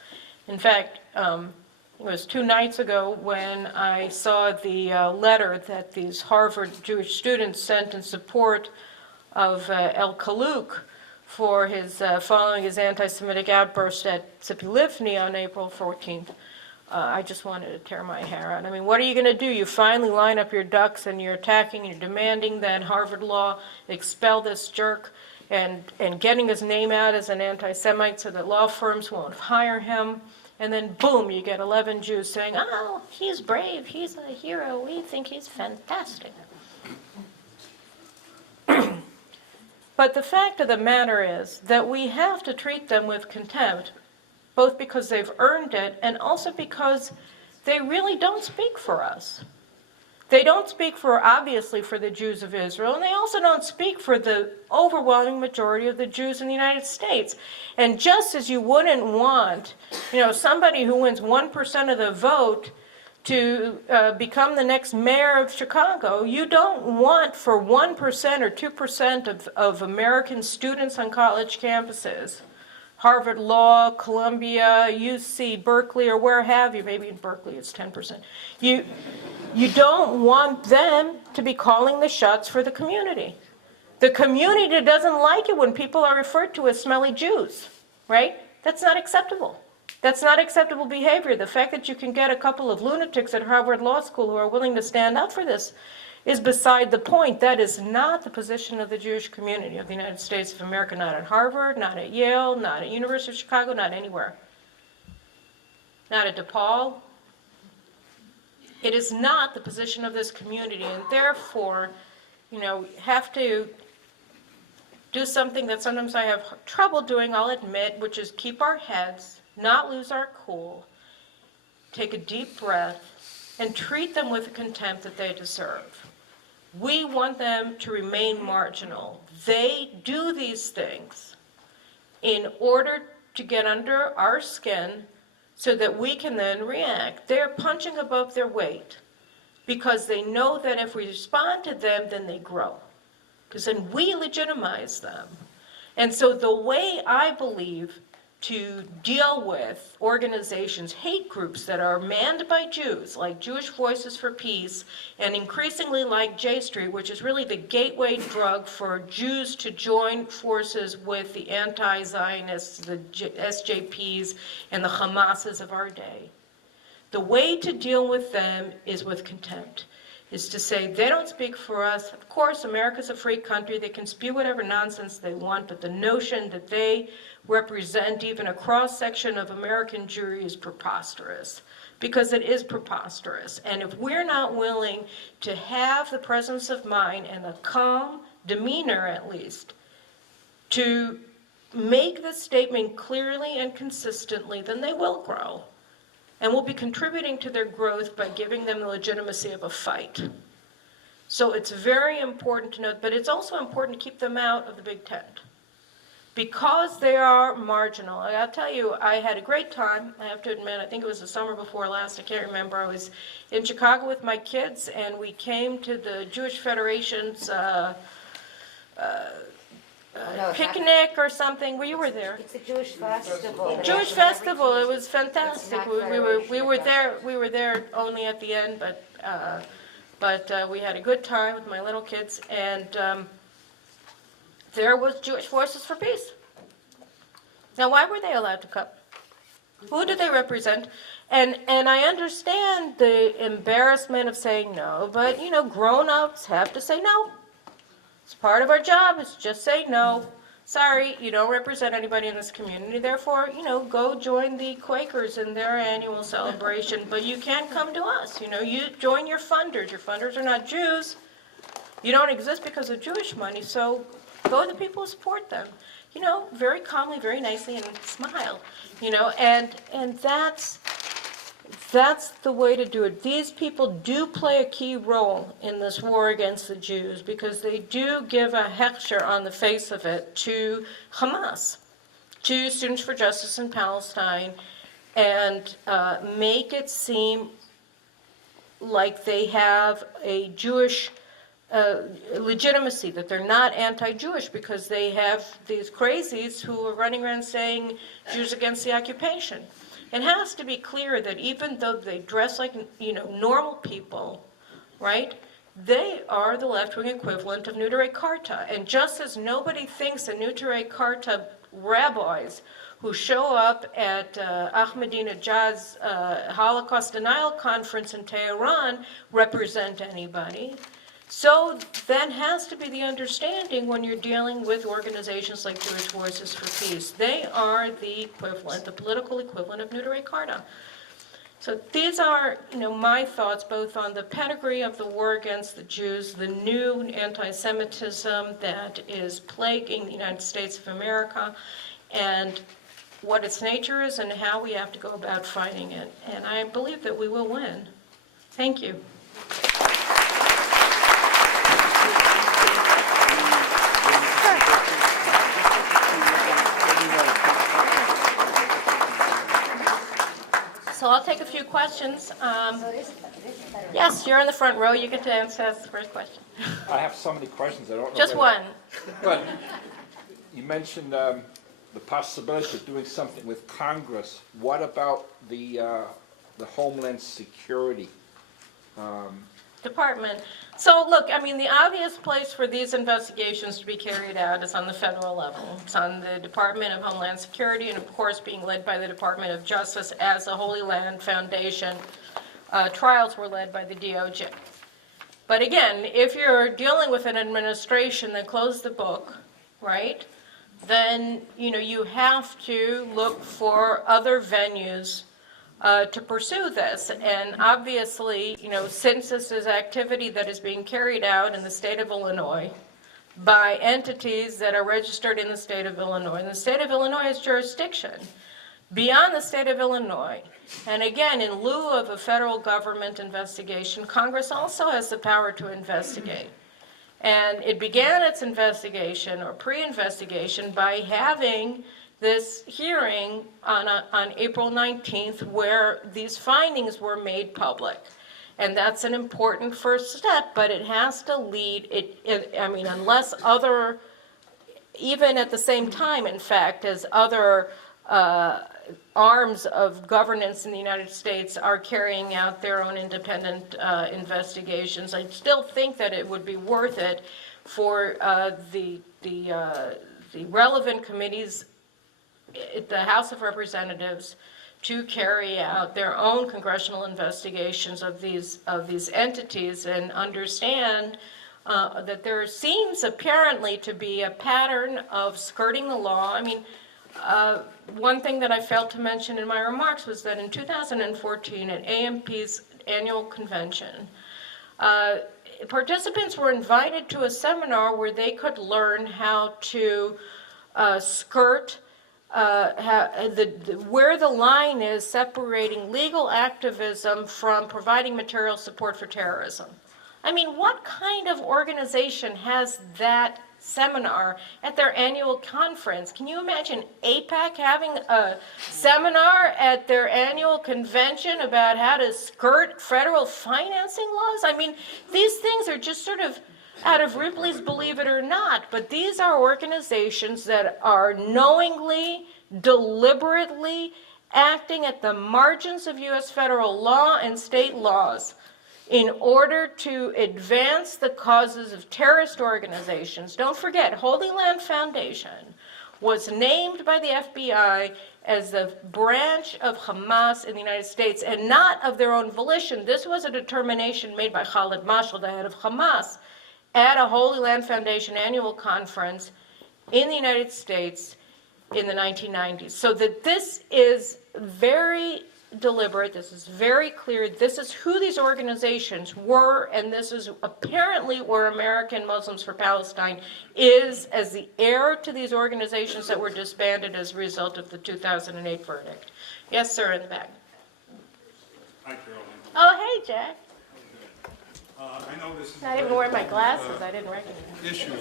In fact, it was 2 nights ago when I saw the letter that these Harvard Jewish students sent in support of El Kaluk for his following his anti-Semitic outburst at Tzipi Livni on April 14th. I just wanted to tear my hair out. I mean, what are you going to do? You finally line up your ducks and you're attacking, you're demanding that Harvard Law expel this jerk and getting his name out as an anti-Semite so that law firms won't hire him. And then, boom, you get 11 Jews saying, oh, he's brave, he's a hero, we think he's fantastic. But the fact of the matter is that we have to treat them with contempt, both because they've earned it and also because they really don't speak for us. They don't speak for, obviously, for the Jews of Israel, and they also don't speak for the overwhelming majority of the Jews in the United States. And just as you wouldn't want, somebody who wins 1% of the vote to become the next mayor of Chicago, you don't want for 1% or 2% of American students on college campuses, Harvard Law, Columbia, UC, Berkeley, or where have you, maybe in Berkeley it's 10%. You don't want them to be calling the shots for the community. The community doesn't like it when people are referred to as smelly Jews, right? That's not acceptable. That's not acceptable behavior. The fact that you can get a couple of lunatics at Harvard Law School who are willing to stand up for this is beside the point. That is not the position of the Jewish community of the United States of America, not at Harvard, not at Yale, not at University of Chicago, not anywhere. Not at DePaul. It is not the position of this community, and therefore, have to do something that sometimes I have trouble doing, I'll admit, which is keep our heads, not lose our cool, take a deep breath, and treat them with the contempt that they deserve. We want them to remain marginal. They do these things in order to get under our skin so that we can then react. They're punching above their weight because they know that if we respond to them, then they grow. Because then we legitimize them. And so the way I believe to deal with organizations, hate groups that are manned by Jews, like Jewish Voices for Peace, and increasingly like J Street, which is really the gateway drug for Jews to join forces with the anti-Zionists, the SJPs, and the Hamases of our day. The way to deal with them is with contempt, is to say they don't speak for us. Of course, America's a free country. They can spew whatever nonsense they want, but the notion that they represent even a cross-section of American Jewry is preposterous, because it is preposterous. And if we're not willing to have the presence of mind and the calm demeanor, at least, to make this statement clearly and consistently, then they will grow. And we'll be contributing to their growth by giving them the legitimacy of a fight. So it's very important to note, but it's also important to keep them out of the big tent, because they are marginal. I'll tell you, I had a great time, I have to admit. I think it was the summer before last, I can't remember. I was in Chicago with my kids, and we came to the Jewish Federation's picnic or something. Well, you were there. It's a Jewish festival. Jewish festival. It was fantastic. We were there only at the end, but we had a good time with my little kids, and there was Jewish Voices for Peace. Now, why were they allowed to come? Who did they represent? And I understand the embarrassment of saying no, but grown-ups have to say no. It's part of our job, is just say no. Sorry, you don't represent anybody in this community, therefore, go join the Quakers in their annual celebration, but you can't come to us. You join your funders. Your funders are not Jews. You don't exist because of Jewish money, so go to the people who support them. Very calmly, very nicely, and smile. And that's the way to do it. These people do play a key role in this war against the Jews, because they do give a hechsher on the face of it to Hamas, to Students for Justice in Palestine, and make it seem like they have a Jewish legitimacy, that they're not anti-Jewish because they have these crazies who are running around saying Jews against the occupation. It has to be clear that even though they dress like, normal people, right, they are the left-wing equivalent of Neturei Karta. And just as nobody thinks the Neturei Karta rabbis who show up at Ahmadinejad's Holocaust denial conference in Tehran represent anybody, so that has to be the understanding when you're dealing with organizations like Jewish Voices for Peace. They are the equivalent, the political equivalent of Neturei Karta. So these are, my thoughts both on the pedigree of the war against the Jews, the new anti-Semitism that is plaguing the United States of America, and what its nature is and how we have to go about fighting it. And I believe that we will win. Thank you. So I'll take a few questions. Yes, you're in the front row. You get to answer the first question. I have so many questions. I don't know. Just one. But you mentioned the possibility of doing something with Congress. What about the Homeland Security Department? So look, the obvious place for these investigations to be carried out is on the federal level. It's on the Department of Homeland Security, and of course being led by the Department of Justice as the Holy Land Foundation. Trials were led by the DOJ. But again, if you're dealing with an administration that closed the book, right, then you have to look for other venues to pursue this. And obviously, since this is activity that is being carried out in the state of Illinois by entities that are registered in the state of Illinois, and the state of Illinois has jurisdiction beyond the state of Illinois. And again, in lieu of a federal government investigation, Congress also has the power to investigate. And it began its investigation or pre-investigation by having this hearing on April 19th where these findings were made public. And that's an important first step, but it has to lead, unless other, even at the same time, in fact, as other arms of governance in the United States are carrying out their own independent investigations, I still think that it would be worth it for the relevant committees at the House of Representatives to carry out their own congressional investigations of these entities and understand that there seems apparently to be a pattern of skirting the law. One thing that I failed to mention in my remarks was that in 2014 at AMP's annual convention, participants were invited to a seminar where they could learn how to skirt where the line is separating legal activism from providing material support for terrorism. What kind of organization has that seminar at their annual conference? Can you imagine AIPAC having a seminar at their annual convention about how to skirt federal financing laws? These things are just sort of out of Ripley's Believe It or Not, but these are organizations that are knowingly, deliberately acting at the margins of U.S. federal law and state laws in order to advance the causes of terrorist organizations. Don't forget, Holy Land Foundation was named by the FBI as the branch of Hamas in the United States, and not of their own volition. This was a determination made by Khalid Mashal, the head of Hamas, at a Holy Land Foundation annual conference in the United States in the 1990s. So that this is very deliberate, this is very clear, this is who these organizations were, and this is apparently where American Muslims for Palestine is as the heir to these organizations that were disbanded as a result of the 2008 verdict. Yes, sir, in the back. Hi, Carolyn. Oh, hey, Jack. I know this is I didn't wear my glasses, I didn't recognize you. issue,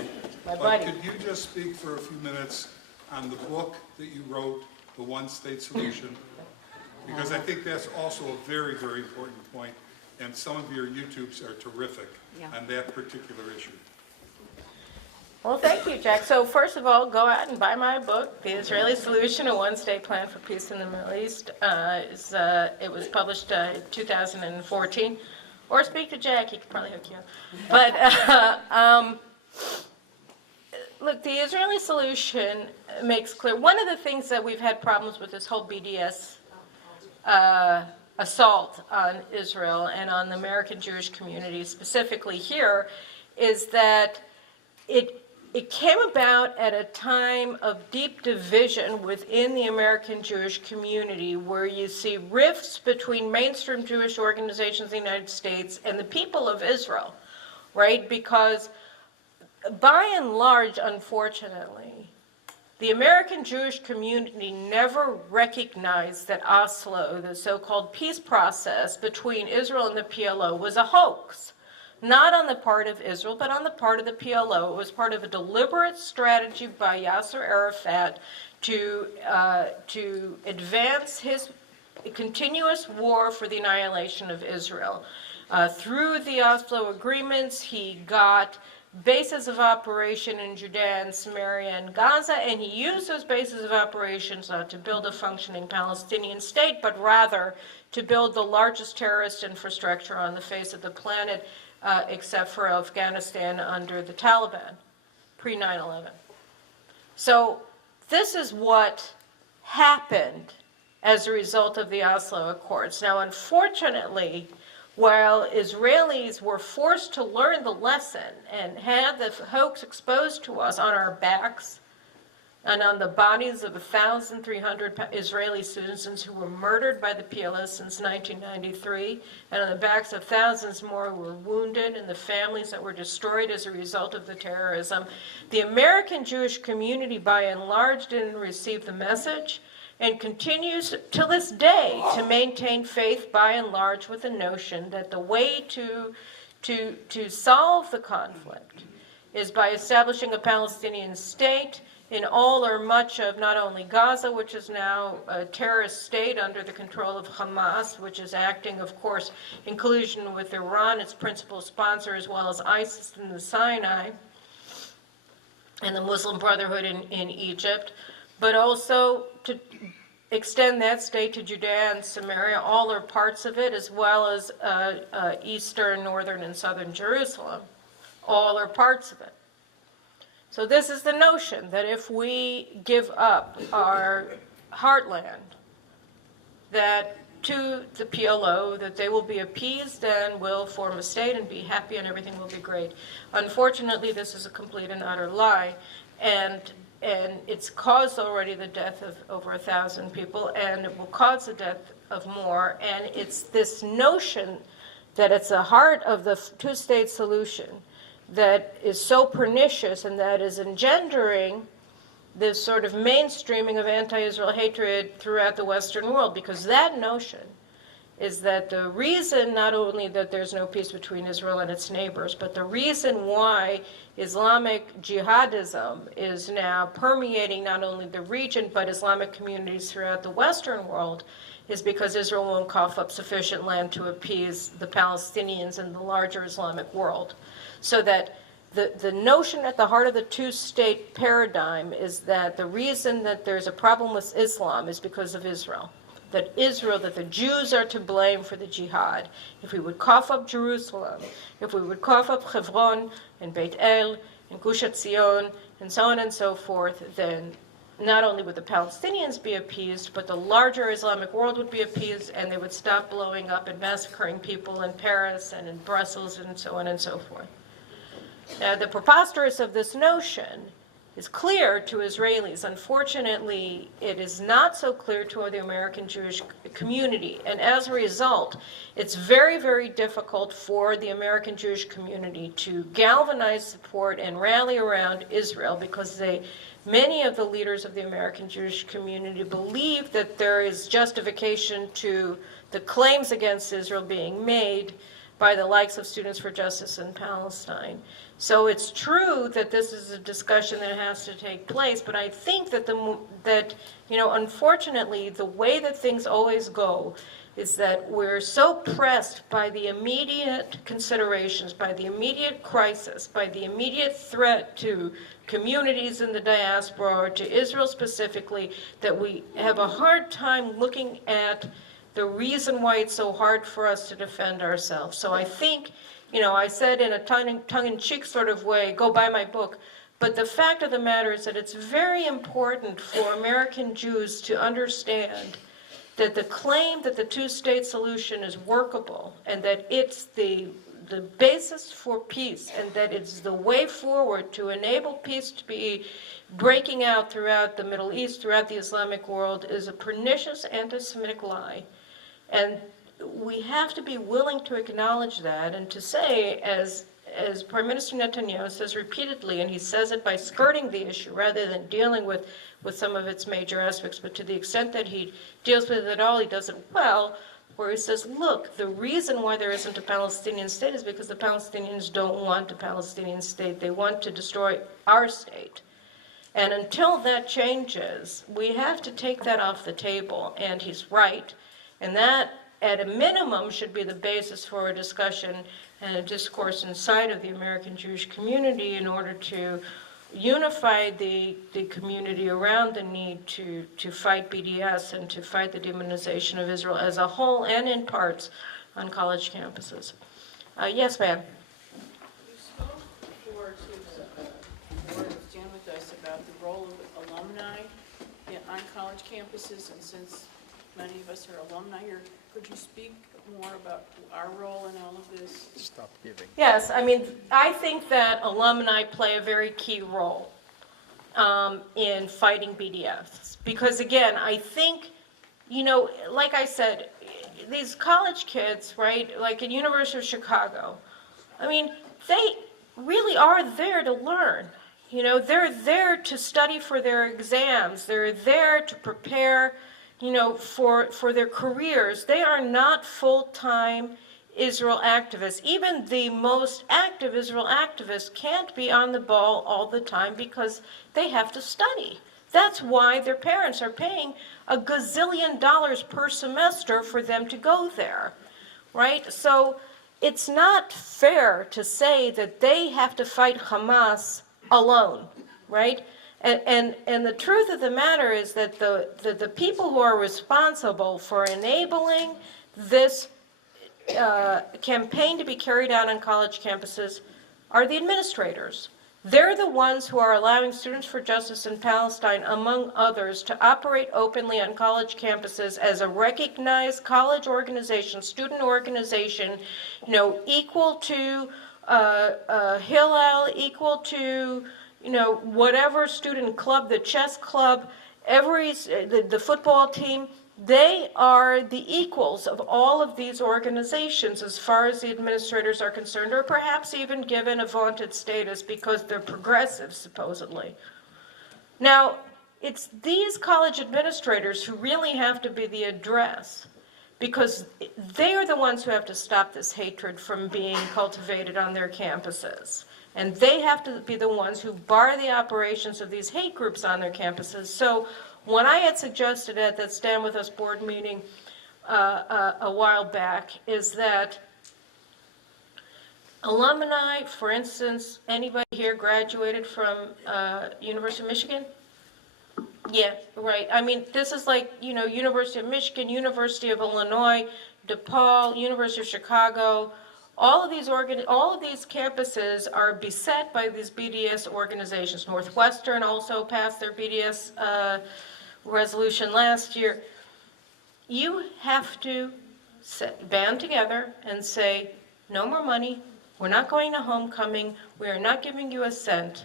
My but buddy. could you just speak for a few minutes on the book that you wrote, The One State Solution? because I think that's also a very, very important point, and some of your YouTubes are terrific on that particular issue. Well, thank you, Jack. So first of all, go out and buy my book, The Israeli Solution, A One-State Plan for Peace in the Middle East. It was published in 2014. Or speak to Jack, he could probably hook you up. But look, the Israeli solution makes clear, one of the things that we've had problems with this whole BDS assault on Israel and on the American Jewish community, specifically here, is that it came about at a time of deep division within the American Jewish community, where you see rifts between mainstream Jewish organizations in the United States and the people of Israel, right? Because by and large, unfortunately, the American Jewish community never recognized that Oslo, the so-called peace process between Israel and the PLO, was a hoax. Not on the part of Israel, but on the part of the PLO. It was part of a deliberate strategy by Yasser Arafat to advance his continuous war for the annihilation of Israel. Through the Oslo agreements, he got bases of operation in Judea and Samaria and Gaza, and he used those bases of operations not to build a functioning Palestinian state, but rather to build the largest terrorist infrastructure on the face of the planet, except for Afghanistan under the Taliban, pre-9/11. So this is what happened as a result of the Oslo Accords. Now, unfortunately, while Israelis were forced to learn the lesson and had the hoax exposed to us on our backs and on the bodies of 1,300 Israeli citizens who were murdered by the PLO since 1993, and on the backs of thousands more who were wounded, and the families that were destroyed as a result of the terrorism, the American Jewish community, by and large, didn't receive the message, and continues to this day to maintain faith, by and large, with the notion that the way to solve the conflict is by establishing a Palestinian state in all or much of not only Gaza, which is now a terrorist state under the control of Hamas, which is acting, of course, in collusion with Iran, its principal sponsor, as well as ISIS in the Sinai, and the Muslim Brotherhood in Egypt, but also to extend that state to Judea and Samaria, all or parts of it, as well as eastern, northern, and southern Jerusalem, all or parts of it. So this is the notion that if we give up our heartland, that to the PLO, that they will be appeased and will form a state and be happy and everything will be great. Unfortunately, this is a complete and utter lie, and it's caused already the death of over 1,000 people, and it will cause the death of more. And it's this notion that it's the heart of the two-state solution that is so pernicious and that is engendering this sort of mainstreaming of anti-Israel hatred throughout the Western world, because that notion is that the reason not only that there's no peace between Israel and its neighbors, but the reason why Islamic jihadism is now permeating not only the region but Islamic communities throughout the Western world is because Israel won't cough up sufficient land to appease the Palestinians and the larger Islamic world. So that the notion at the heart of the two-state paradigm is that the reason that there's a problem with Islam is because of Israel. That the Jews are to blame for the jihad. If we would cough up Jerusalem, if we would cough up Hebron and Beit El and Gush Etzion and so on and so forth, then not only would the Palestinians be appeased, but the larger Islamic world would be appeased, and they would stop blowing up and massacring people in Paris and in Brussels and so on and so forth. Now, the preposterous of this notion is clear to Israelis. Unfortunately, it is not so clear to the American Jewish community. And as a result, it's very, very difficult for the American Jewish community to galvanize support and rally around Israel, because many of the leaders of the American Jewish community believe that there is justification to the claims against Israel being made by the likes of Students for Justice in Palestine. So it's true that this is a discussion that has to take place, but I think that unfortunately, the way that things always go is that we're so pressed by the immediate considerations, by the immediate crisis, by the immediate threat to communities in the diaspora or to Israel specifically, that we have a hard time looking at the reason why it's so hard for us to defend ourselves. So I think, I said in a tongue-in-cheek sort of way, go buy my book. But the fact of the matter is that it's very important for American Jews to understand that the claim that the two-state solution is workable and that it's the basis for peace and that it's the way forward to enable peace to be breaking out throughout the Middle East, throughout the Islamic world, is a pernicious anti-Semitic lie. And we have to be willing to acknowledge that and to say, as Prime Minister Netanyahu says repeatedly, and he says it by skirting the issue rather than dealing with some of its major aspects, but to the extent that he deals with it at all, he does it well, where he says, look, the reason why there isn't a Palestinian state is because the Palestinians don't want a Palestinian state. They want to destroy our state. And until that changes, we have to take that off the table, and he's right. And that, at a minimum, should be the basis for a discussion and a discourse inside of the American Jewish community in order to unify the community around the need to fight BDS and to fight the demonization of Israel as a whole and in parts on college campuses. Yes, ma'am. You spoke before to Jan with us about the role of alumni on college campuses, and since many of us are alumni here, could you speak more about our role in all of this? Stop giving. Yes, I think that alumni play a very key role in fighting BDS. Because again, I think, like I said, these college kids, right, like at University of Chicago, they really are there to learn. They're there to study for their exams. They're there to prepare for their careers. They are not full-time Israel activists. Even the most active Israel activists can't be on the ball all the time because they have to study. That's why their parents are paying a gazillion dollars per semester for them to go there, right? So it's not fair to say that they have to fight Hamas alone, right? And the truth of the matter is that the people who are responsible for enabling this campaign to be carried out on college campuses are the administrators. They're the ones who are allowing Students for Justice in Palestine, among others, to operate openly on college campuses as a recognized college organization, student organization, equal to Hillel, equal to whatever student club, the chess club, the football team. They are the equals of all of these organizations as far as the administrators are concerned, or perhaps even given a vaunted status because they're progressive, supposedly. Now, it's these college administrators who really have to be the address, because they are the ones who have to stop this hatred from being cultivated on their campuses. And they have to be the ones who bar the operations of these hate groups on their campuses. So what I had suggested at that Stand With Us board meeting a while back is that alumni, for instance, anybody here graduated from University of Michigan? Yeah, right. This is like, University of Michigan, University of Illinois, DePaul, University of Chicago. All of these campuses are beset by these BDS organizations. Northwestern also passed their BDS resolution last year. You have to band together and say, no more money, we're not going to homecoming, we are not giving you a cent,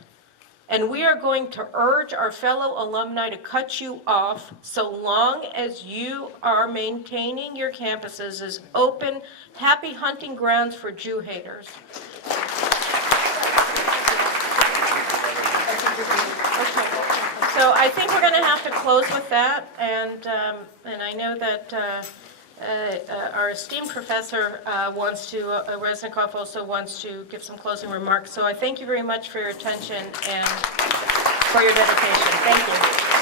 and we are going to urge our fellow alumni to cut you off so long as you are maintaining your campuses as open, happy hunting grounds for Jew haters. Okay. So I think we're going to have to close with that, and I know that our esteemed professor wants to, Resnikoff also wants to give some closing remarks. So I thank you very much for your attention and for your dedication. Thank you.